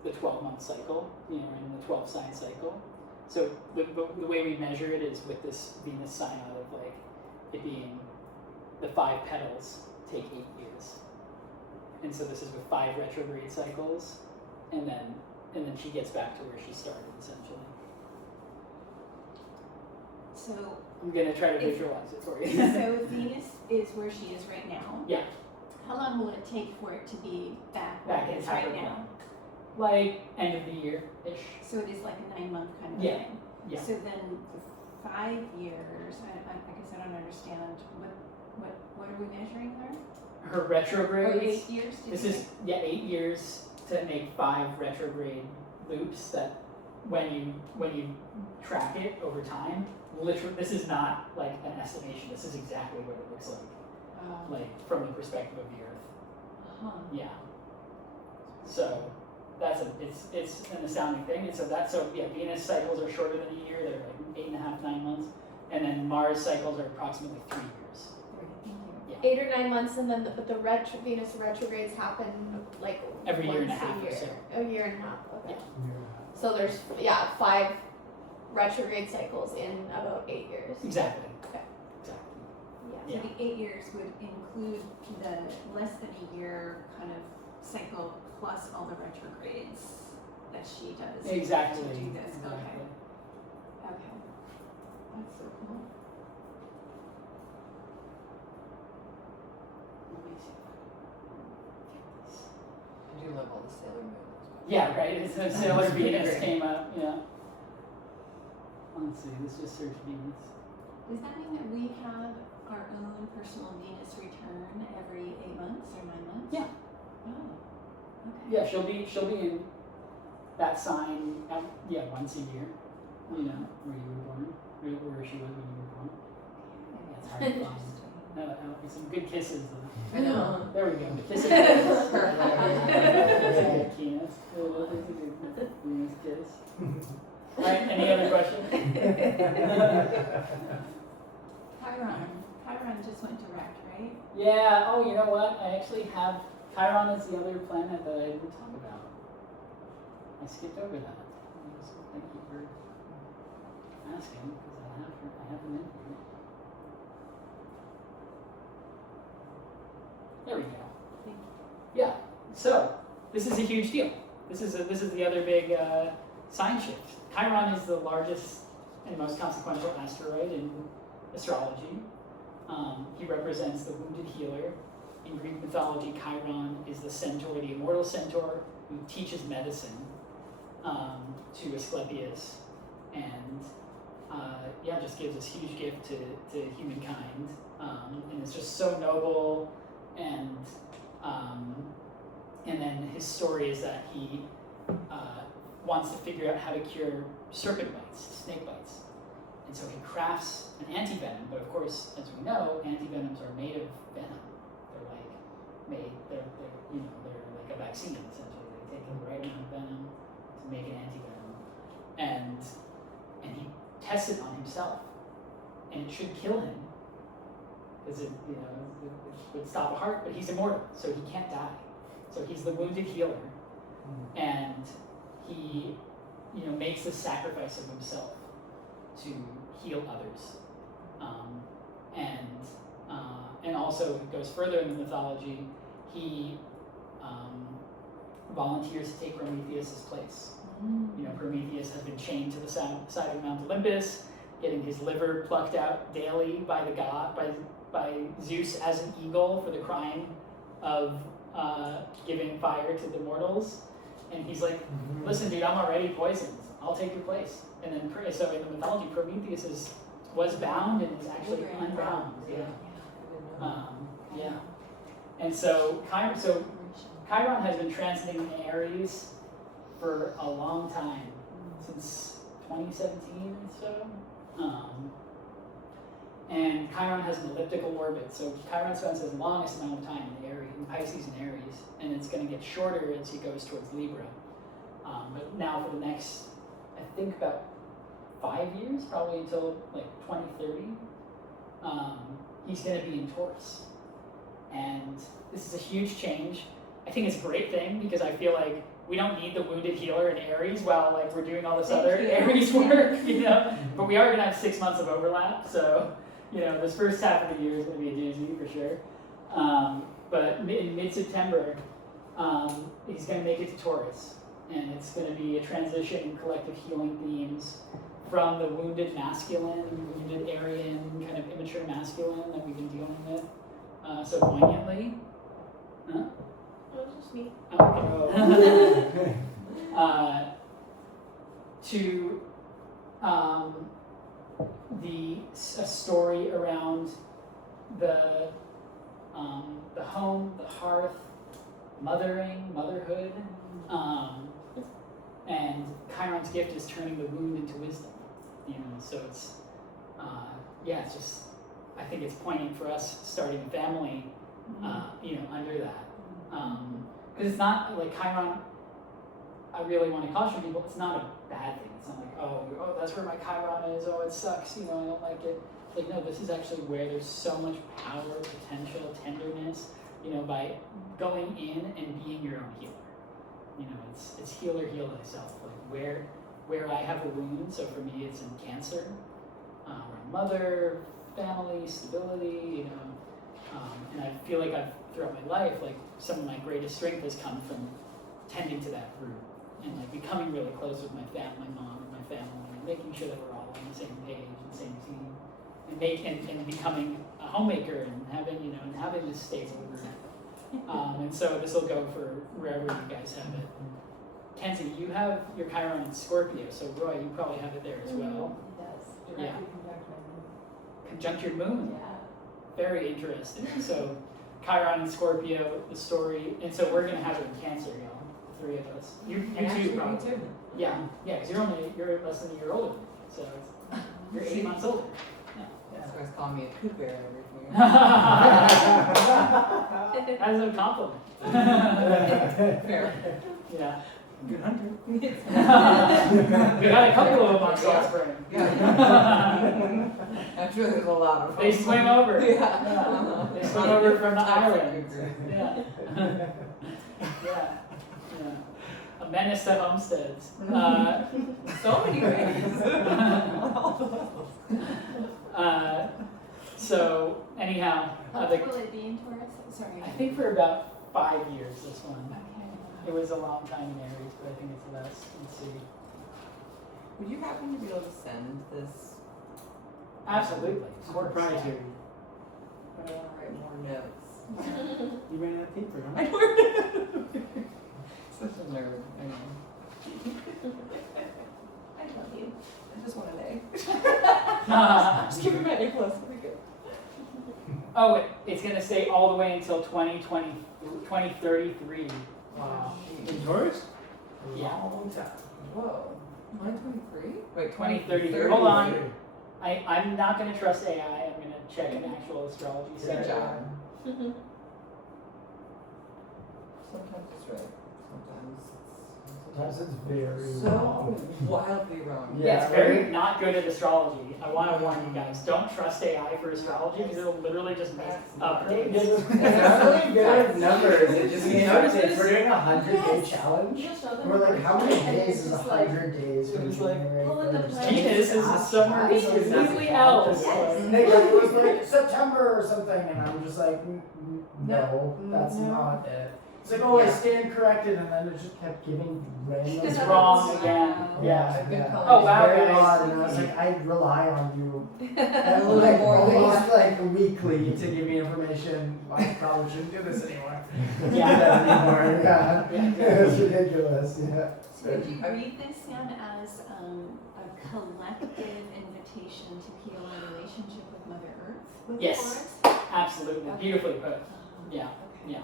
the 12-month cycle, in the 12 sign cycle. So the way we measure it is with this Venus synod of like it being the 5 petals take 8 years, and so this is with 5 retrograde cycles, and then she gets back to where she started essentially. So, I'm gonna try to If- visualize it for you. so Venus is where she is right now. Yeah. How long will it take for it to be back where Back it in is right Capricorn. now? Like end of the year-ish. So it is like a 9-month kind of Yeah, thing. yeah. So then the 5 years, I guess I don't understand, what are we measuring there? Her Or retrogrades. 8 years? Did This you is say? 8 years to make 5 retrograde loops that when you track it over time, literally this is not like an estimation, this is exactly what it looks like from the perspective of the Earth. Huh. Yeah. So it's an astounding thing. And so Venus cycles are shorter than a year, they're like 8.5, 9 months. And then Mars cycles are approximately 3 years. Great, thank you. Yeah. 8 or 9 months, and then but the Venus retrogrades happen like Every year and a once half or year. so. A year and a half. Okay. Yeah. So there's 5 retrograde cycles in about 8 years. Exactly. Okay. Exactly. Yeah. So the 8 years would include the less than a year kind of cycle plus all the retrogrades that she does Exactly. to do this. Exactly. Okay. Okay. That's so cool. of all the Sailor Moon. Yeah, right. It's a Sailor Venus came up. Yeah. Let's see. Let's just search Venus. Does that mean that we have our own personal Venus return every 8 months or 9 months? Yeah. Oh, okay. Yeah, she'll be in that sign. Once a year. You know, where you were born, where she was when you were born. That's hard to find. Interesting. No, that'll be some good kisses. I know. There we go. Kissing. That's a good Venus. That's a good Venus kiss. All right. Any other questions? Chiron just went direct, right? Yeah. Oh, you know what? I actually have Chiron is the other planet that I didn't talk about. I skipped over that. So thank you for asking because I have them in here. There we go. Thank you. Yeah. So this is a huge deal. This is the other big sign shift. Chiron is the largest and most consequential asteroid in astrology. He represents the wounded healer. In Greek mythology, Chiron is the centaur, the immortal centaur, who teaches medicine to Asclepius, and just gives this huge gift to humankind. And it's just so noble, and then his story is that he wants to figure out how to cure serpent bites, snake bites. And so he crafts an antivenom, but of course, as we know, antivenoms are made of venom. They're like a vaccine essentially. They take the right amount of venom to make an antivenom, and he tests it on himself, and it should kill him because it would stop a heart, but he's immortal, so he can't die. So he's the wounded healer, and he makes the sacrifice of himself to heal others, and also it goes further in the mythology. He volunteers to take Prometheus' place. Prometheus has been chained to the side of Mount Olympus, getting his liver plucked out daily by the god, by Zeus as an eagle for the crime of giving fire to the mortals. And he's like, listen, dude, I'm already poisoned. I'll take your place. And then, so in the mythology, Prometheus was bound and is actually unbound. Yeah. And so Chiron has been transiting Aries for a long time, since 2017 or so. And Chiron has an elliptical orbit, so Chiron spends his longest amount of time in Pisces and Aries, and it's going to get shorter as he goes towards Libra. But now for the next, I think about 5 years, probably until like 2030, he's going to be in Taurus. And this is a huge change. I think it's a great thing because I feel like we don't need the wounded healer in Aries while like we're doing all this other Aries work, But we are going to have 6 months of overlap, so this first half of the year is going to be a doozy for sure. But in mid-September, he's going to make it to Taurus, and it's going to be a transition in collective healing themes from the wounded masculine, wounded Aryan, kind of immature masculine that we've been dealing with so poignantly. Huh? It was just me. Okay. To a story around the home, the hearth, motherhood, and Chiron's gift is turning the wound into wisdom. So it's it's just, I think it's poignant for us starting a family, under that. Because it's not like Chiron, I really want to caution people, it's not a bad thing. It's not like, oh, that's where my Chiron is, oh, it sucks, I don't like it. It's like, no, this is actually where there's so much power, potential, tenderness, by going in and being your own healer. It's heal thyself. Like where I have a wound, so for me it's in Cancer, where I'm mother, family, stability, and I feel like throughout my life, like some of my greatest strength has come from tending to that root and like becoming really close with my mom and my family, and making sure that we're all on the same page and the same team, and becoming a homemaker and having this stable root. And so this will go for wherever you guys have it. Kenzie, you have your Chiron in Scorpio, so Roy, you probably have it there as well. Yes. Yeah. Directly conjunct my Conjunct your moon. moon. Yeah. Very interesting. So Chiron and Scorpio, the story, and so we're gonna have it in Cancer, y'all. The three of us. You Actually, too, me probably. too. Yeah, because you're less than a year older than me, so you're 8 months older. That's why it's calling me a cougar and everything. That's a compliment. Fair. Yeah. Good hunter. We got a couple of them on Salt Spring. Yeah. I'm sure there's a lot of them. They swing over. Yeah. They swing over from the Toxic island. cougars. Yeah. Yeah. A menace to homesteads. So many ways. So anyhow, Will it be in Taurus? Sorry. I think for about 5 years this one. Okay. It was a long time in Aries, but I think it's less. Let's see. Would you happen to be able to send this? Absolutely. It's proprietary. But I want to write more notes. You ran out of paper, I huh? know. Such a nerd. I know. I love you. I just want an A. Just give me my A+. It'll be good. Oh, it's going to stay all the way until 2033. Wow. In Taurus? Yeah. Long time. Whoa. 2023? Wait, 2033. Hold on. I'm not going to trust AI. I'm going to check an actual astrology Good site. job. Sometimes it's right. Sometimes Sometimes it's very it's so wrong. wildly wrong. Yeah, it's very not good at astrology. I want to warn you guys. Don't trust AI for astrology because it'll literally just make up dates. It's really good at numbers. It just, you notice it. We're doing a 100-day challenge. We're like, how many days is 100 days for It's like, January pull in the 1st? plane. Venus is a summer is completely else. Yes. And they go, it was like September or something, and I'm just like, no, that's not it. It's like, oh, I stand corrected, and then it just kept giving random. It's wrong again. Yeah. I've been yeah. calling Oh, it wow, very guys. odd, and I was like, I rely on you. A little bit more almost like weekly to give me information. I probably shouldn't do this anymore. Yeah. anymore. Yeah. It's ridiculous. Yeah. So would you read this then as a collective invitation to heal our relationship with Mother Earth with Yes. Taurus? Absolutely. Beautifully put. Yeah. Okay. Yeah.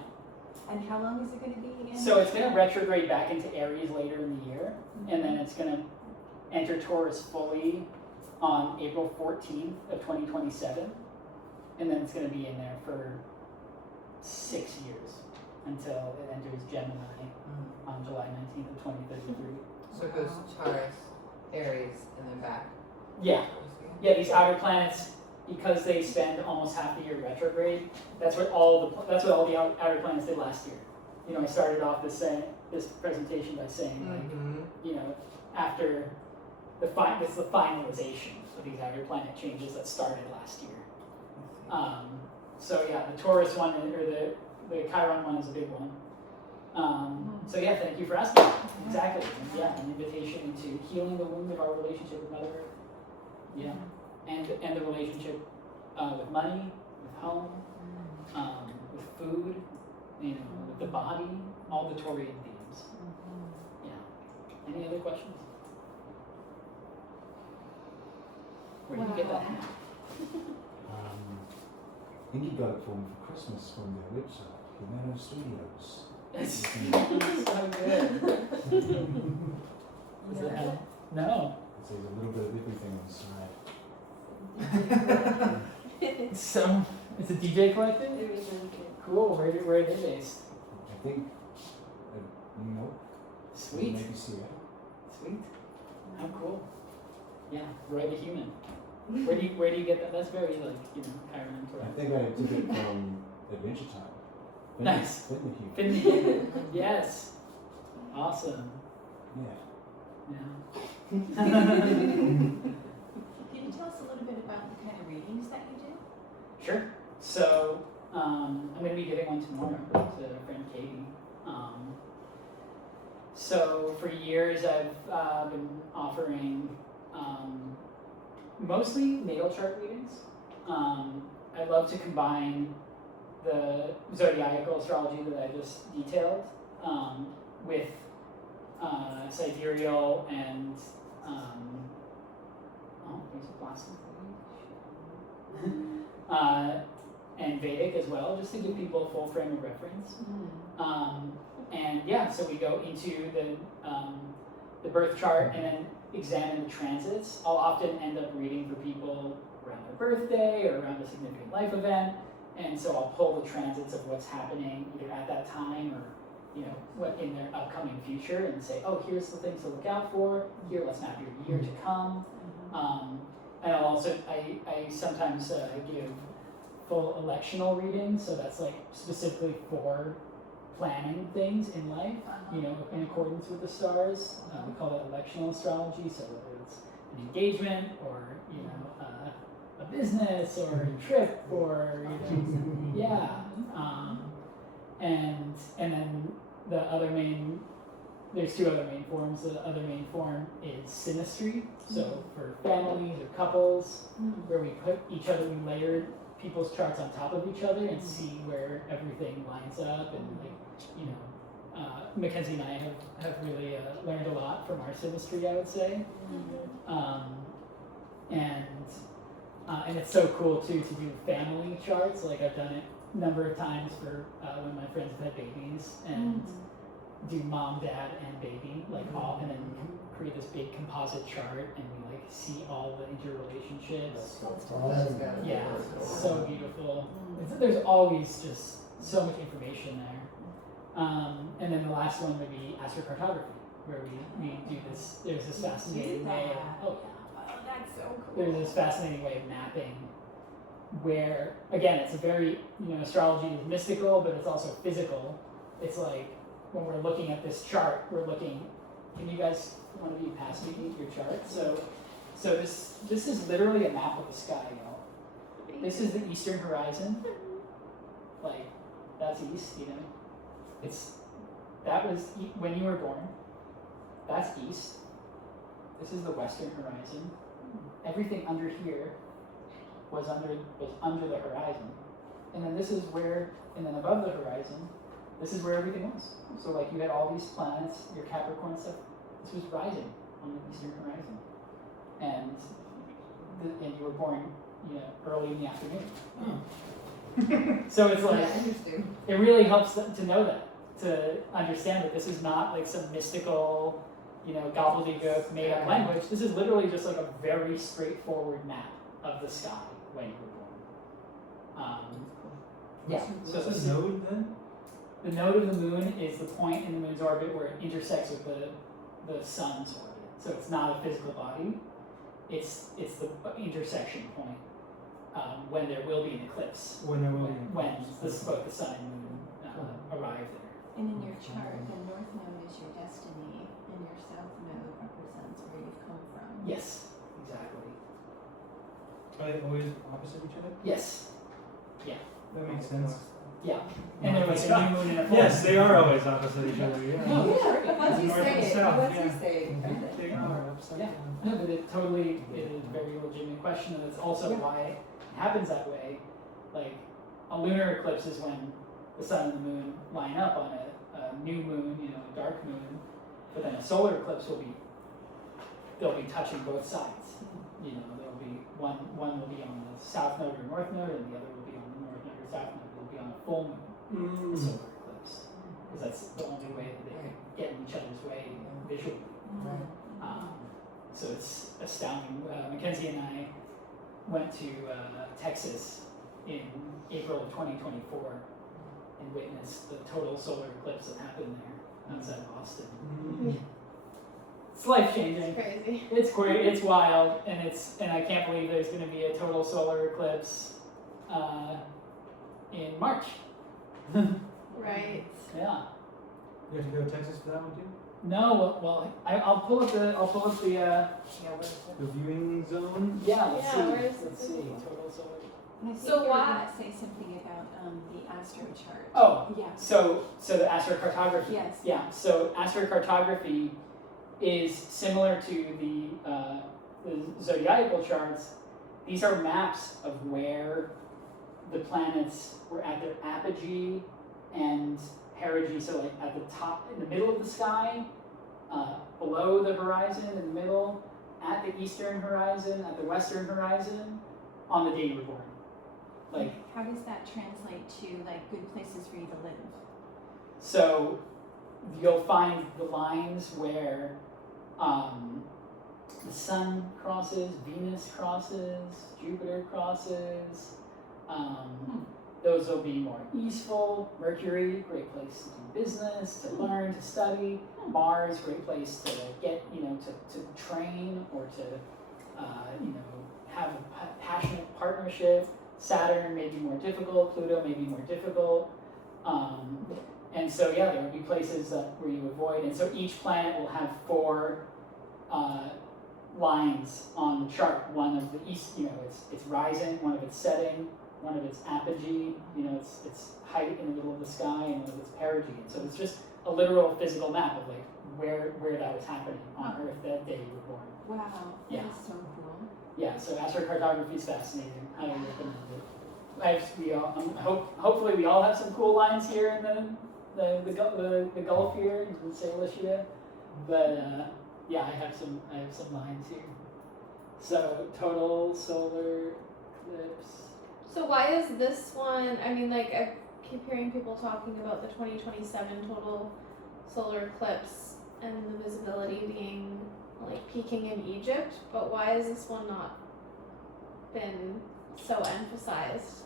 And how long is it going to be again? So it's going to retrograde back into Aries later in the year, and then it's going to enter Taurus fully on April 14th of 2027, and then it's going to be in there for 6 years until it enters Gemini on July 19th of 2033. So it goes Taurus, Aries, and then back. Yeah. Yeah, these outer planets, because they spend almost half the year retrograde, that's what all the outer planets did last year. You know, I started off this presentation by saying, like, you know, after it's the finalization of these outer planet changes that started last year. So yeah, the Taurus one, or the Chiron one is a big one. So yeah, thank you for asking. Exactly. Yeah, an invitation into healing the wound of our relationship with Mother Earth. Yeah. And the relationship with money, with home, with food, you know, with the body, all the Taurian themes. Yeah. Any other questions? Where did you get that from? I think you got it for me for Christmas from their website, Uranus Studios. It's so good. Is it hell? No. It says a little bit of everything on the side. So, it's a DJ collective? It was really good. Cool. Where are they based? I think New York, Sweet. maybe Seattle. Sweet. How cool. Yeah, Roy the Human. Where do you get that? That's very, like, you know, Chiron I correct. think I took it from Adventure Time. Nice. Finn the Human. Finn the Human. Yes. Awesome. Yeah. Yeah. Can you tell us a little bit about the kind of readings that you do? Sure. So, I'm going to be giving one tomorrow to our friend Katie. So, for years I've been offering mostly natal chart readings. I love to combine the zodiacal astrology that I just detailed, with sidereal and there's a plastic and Vedic as well, just to give people a full frame of reference. And yeah, so we go into the birth chart and then examine the transits. I'll often end up reading for people around their birthday or around a significant life event, and so I'll pull the transits of what's happening either at that time or what in their upcoming future, and say, oh, here's the things to look out for. Here, let's map your year to come. And I'll also I sometimes give full electional readings, so that's like specifically for planning things in life, in accordance with the stars. We call that electional astrology. So whether it's an engagement or a business or a trip or and then the other main, there's two other main forms. The other main form is synastry. So for families or couples, where we put we layer people's charts on top of each other and see where everything lines up, and Mackenzie and I have really learned a lot from our synastry, I would say. And it's so cool too to do family charts. Like I've done it a number of times for when my friends have had babies, and do mom, dad, and baby, all, and then create this big composite chart, and we see all the interrelationships. Yeah, so beautiful. There's always just so much information there. And then the last one would be astrocartography, where we do this. There's this fascinating way of that's so cool. there's this fascinating way of mapping, where again it's a very astrology is mystical, but it's also physical. It's like when we're looking at this chart, we're looking. Can you guys, one of you pass me your chart? So this is literally a map of the sky, y'all. This is the eastern horizon. That's east, that was when you were born. That's east. This is the western horizon. Everything under here was under the horizon. And then this is where, and then above the horizon, this is where everything was. So you had all these planets, your Capricorn stuff, this was rising on the eastern horizon. And you were born, early in the afternoon. So it's it really helps to know that, to understand that this is not some mystical, gobbledygook made up language. This is literally just a very straightforward map of the sky when you were born. So the node then? The node of the moon is the point in the moon's orbit where it intersects with the sun's orbit. So it's not a physical body. It's the intersection point when there will be an eclipse. When both the sun and moon arrive there. And in your chart, the north node is your destiny, and your south node represents where you've come from. Yes, exactly. Are they always opposite each other? Yes. That makes sense. Yeah. And there was a new moon and a full Yes, moon. they are always opposite each other. Yeah, Yeah. once you North say and it, south, once yeah. you say it. They are upside Yeah. down. No, but it is a very legitimate question, and it's also why it happens that way. A lunar eclipse is when the sun and the moon line up on a new moon, a dark moon, but then a solar eclipse they'll be touching both sides. There'll be one will be on the south node or north node, and the other will be on the north node or south node. It'll be on a full moon, the solar eclipse, because that's the only way that they can get in each other's way visually. So it's astounding. Mackenzie and I went to Texas in April of 2024 and witnessed the total solar eclipse that happened there outside Boston. It's life changing. Crazy. It's great. It's wild, and I can't believe there's going to be a total solar eclipse in March. Right. Yeah. You have to go to Texas for that one too? No. Well, I'll pull up the The viewing zone? yeah. Let's Yeah, see. where is Let's it? see. Total solar. And I think So you were why- going to say something about the astro chart. Oh. Yeah. So the astrocartography. Yes. Yeah. So astrocartography is similar to the zodiacal charts. These are maps of where the planets were at their apogee and perigee, so like at the top, in the middle of the sky, below the horizon, in the middle, at the eastern horizon, at the western horizon, on the day you were born. Like, how does that translate to like good places for you to live? so you'll find the lines where the sun crosses, Venus crosses, Jupiter crosses. Those will be more eastful. Mercury, great place to do business, to learn, to study. Mars, great place to get, to train or to, have a passionate partnership. Saturn may be more difficult. Pluto may be more difficult. And so, yeah, there will be places where you avoid. And so each planet will have 4 lines on the chart. One of the east, it's rising, one of its setting, one of its apogee, its height in the middle of the sky, and one of its perigee. And so it's just a literal physical map of like where that was happening on Earth that day you were born. Wow, Yeah. that is so cool. Yeah, so astrocartography is fascinating. I would recommend it. Hopefully we all have some cool lines here in the Gulf here in St. Lucia. But yeah, I have some lines here. So total solar eclipse. So why is this one, I mean, like, I keep hearing people talking about the 2027 total solar eclipse and the visibility being, like, peaking in Egypt, but why has this one not been so emphasized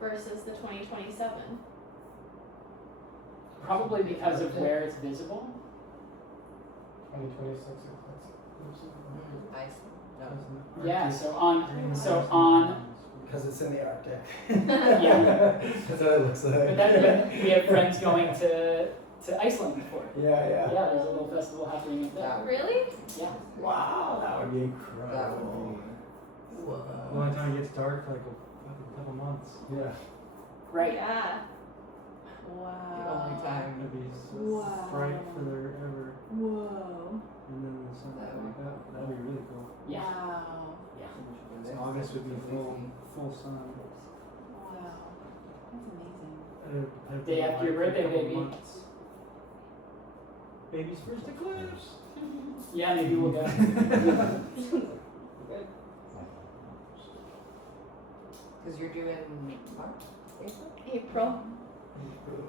versus the 2027? Probably because of where it's visible. 2026 Iceland. Yeah, so on because it's in the Arctic. Yeah. That's what it looks like. but then we have friends going to Iceland before. Yeah. Yeah, there's a little festival happening up there. Really? Yeah. Wow, that would be incredible. The only time it gets dark for like a couple months. Yeah. Right. Yeah. The only time. It'd be Wow. bright for forever, Whoa. and then the sun would wake up. That'd be really cool. Yeah. Wow. So August would be full sun. Wow. That's amazing. Day after your birthday, baby. Baby's first eclipse. Yeah, maybe we'll go. Because you're due in March? April? April.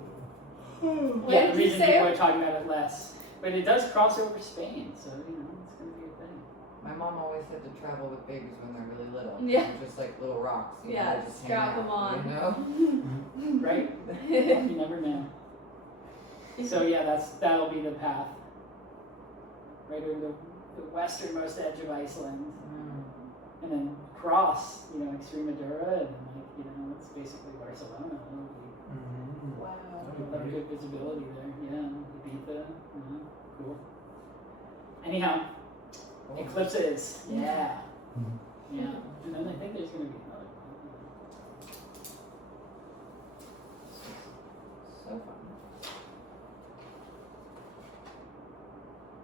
Yeah, When the did you reason say? people are talking about it less. But it does cross over Spain, so it's gonna be a thing. My mom always said to travel with babies when they're really little. Yeah. They're just like little rocks. Yeah, they just hang strap out, them on. You know? Right? You never know. So yeah, that'll be the path. Right over the westernmost edge of Iceland. And then cross, Extremadura, and then it's basically Barcelona. Wow. That'll be good visibility there. Yeah, Ibiza. Cool. Anyhow, eclipses. Yeah. Yeah. And then I think there's gonna be another one. So fun.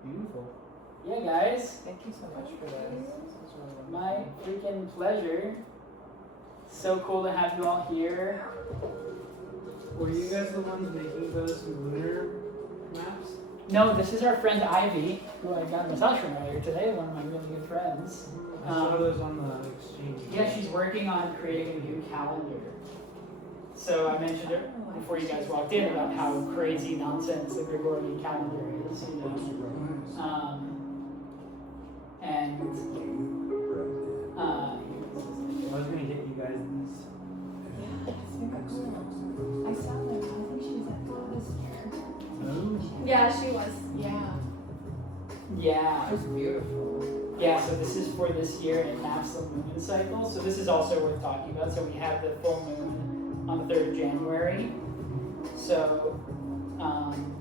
Beautiful. Yeah, guys. Thank you so much for this. This is really My wonderful. freaking pleasure. So cool to have you all here. Were you guys the ones making those lunar maps? No, this is our friend Ivy, who I got a massage from earlier today, one of my really good friends. I saw those on the exchange. Yeah, she's working on creating a new calendar. So I mentioned it before you guys walked in about how crazy nonsense the Gregorian calendar is, and I was gonna get you guys these. Yeah, that's very cool. I saw them. I think she was at Goddess here. Oh. Yeah, she was. Yeah. yeah, It's beautiful. yeah. So this is for this year, and it maps the lunar cycle. So this is also worth talking about. So we have the full moon on the 3rd of January. So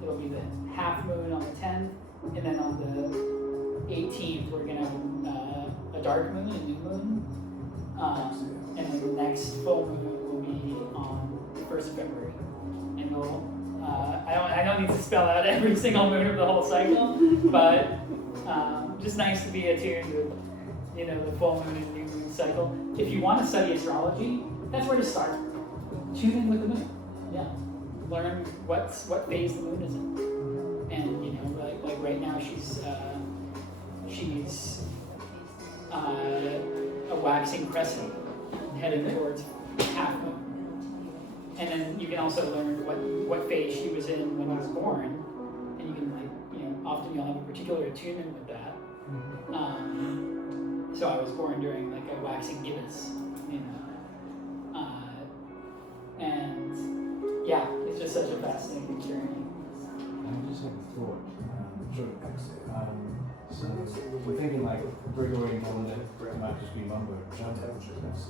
it'll be the half moon on the 10th, and then on the 18th we're gonna have a dark moon, a new moon, and then the next full moon will be on the 1st of February. And we'll I don't need to spell out every single moon of the whole cycle, but just nice to be attuned with the full moon and new moon cycle. If you want to study astrology, that's where to start. Tune in with the moon. Yeah. Learn what phase the moon is in. And you know, like right now she's a waxing crescent headed towards half moon. And then you can also learn what phase she was in when you were born. And you can often you'll have a particular attunement with that. So I was born during like a waxing gibbous, and yeah, it's just such a fascinating journey. I just had a thought. So we're thinking like Gregorian calendar might just be mumbo jumbo.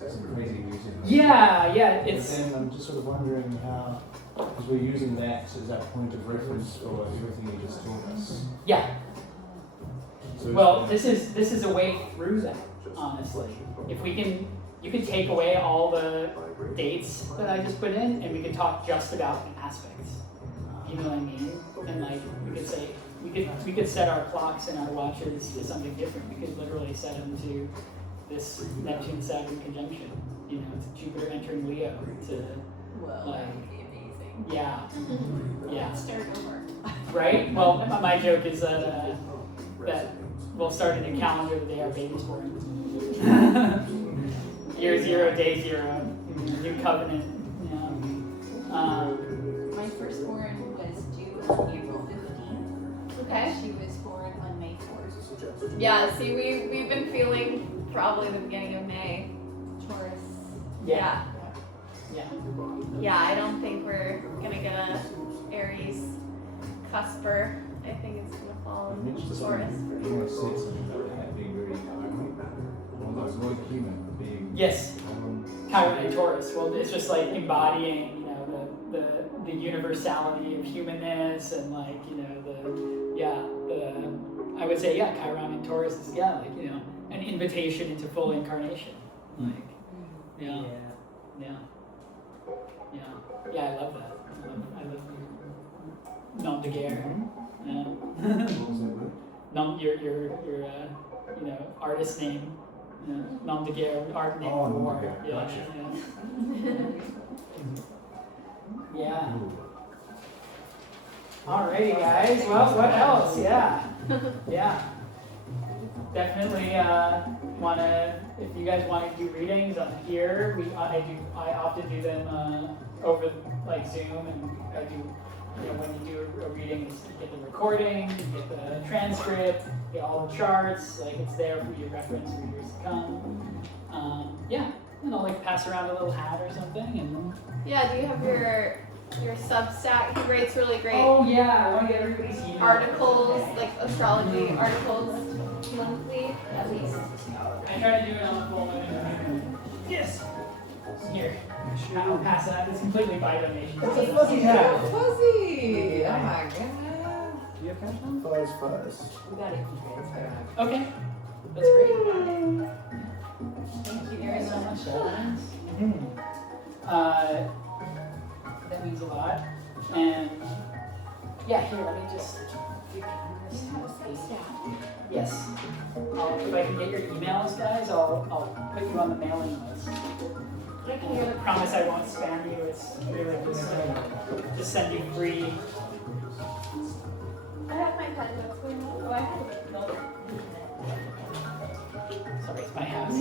Some crazy music. Yeah, But it's then I'm just sort of wondering how, because we're using that as that point of reference for everything you just taught us. yeah. So Well, this is a way through that, honestly. If you can take away all the dates that I just put in, and we can talk just about the aspects. You know what I mean? And like we could say we could set our clocks and our watches to something different. We could literally set them to this Neptune Saturn conjunction. To Jupiter entering Leo. To Well, like that would be amazing. yeah. Let's start over. Right? Well, my joke is that we'll start a new calendar the day our baby's born. Year 0, day 0, new covenant. My firstborn was due on April 15th. Okay. She was born on May 4th. Yeah, see, we've been feeling probably the beginning of May. Taurus. Yeah. Yeah, I don't think we're gonna get a Aries cusper. I think it's gonna fall You in mentioned Taurus. something, you want to say something about that being very like human being. Yes. Chiron and Taurus. Well, it's just like embodying, the universality of humanness and like, I would say, Chiron and Taurus is, an invitation into full incarnation. Like, yeah, I love that. I love nom de guerre. Yeah. What was that word? Your artist name. Nom de guerre, art name Oh, for nom de war. guerre, gotcha. Yeah. Ooh. Alrighty, guys. Well, what else? Yeah. Definitely if you guys want to do readings, I'm here. I often do them over like Zoom, and I do. When you do a reading, you get the recording, you get the transcript, you get all the charts. Like it's there for your reference for years to come. And I'll like pass around a little hat or something, and. Yeah, do you have your Substack? He writes really great Oh yeah, I want to get everybody's email. articles, like astrology articles, monthly at least. I try to do it on the full moon. Yes. Here, I'll pass that. It's completely by donation. It's a fuzzy hat. Fuzzy! Oh my goodness. Do you have cash on? Fuzz. We gotta keep it. Okay, that's great. Thank you guys so much, guys. That means a lot. And here, let me just do cameras. Yes. If I can get your emails, guys, I'll put you on the mailing list. I promise I won't spam you. It's really just send you free. I have my pen notes for you. Oh, I have it. Sorry, it's my house.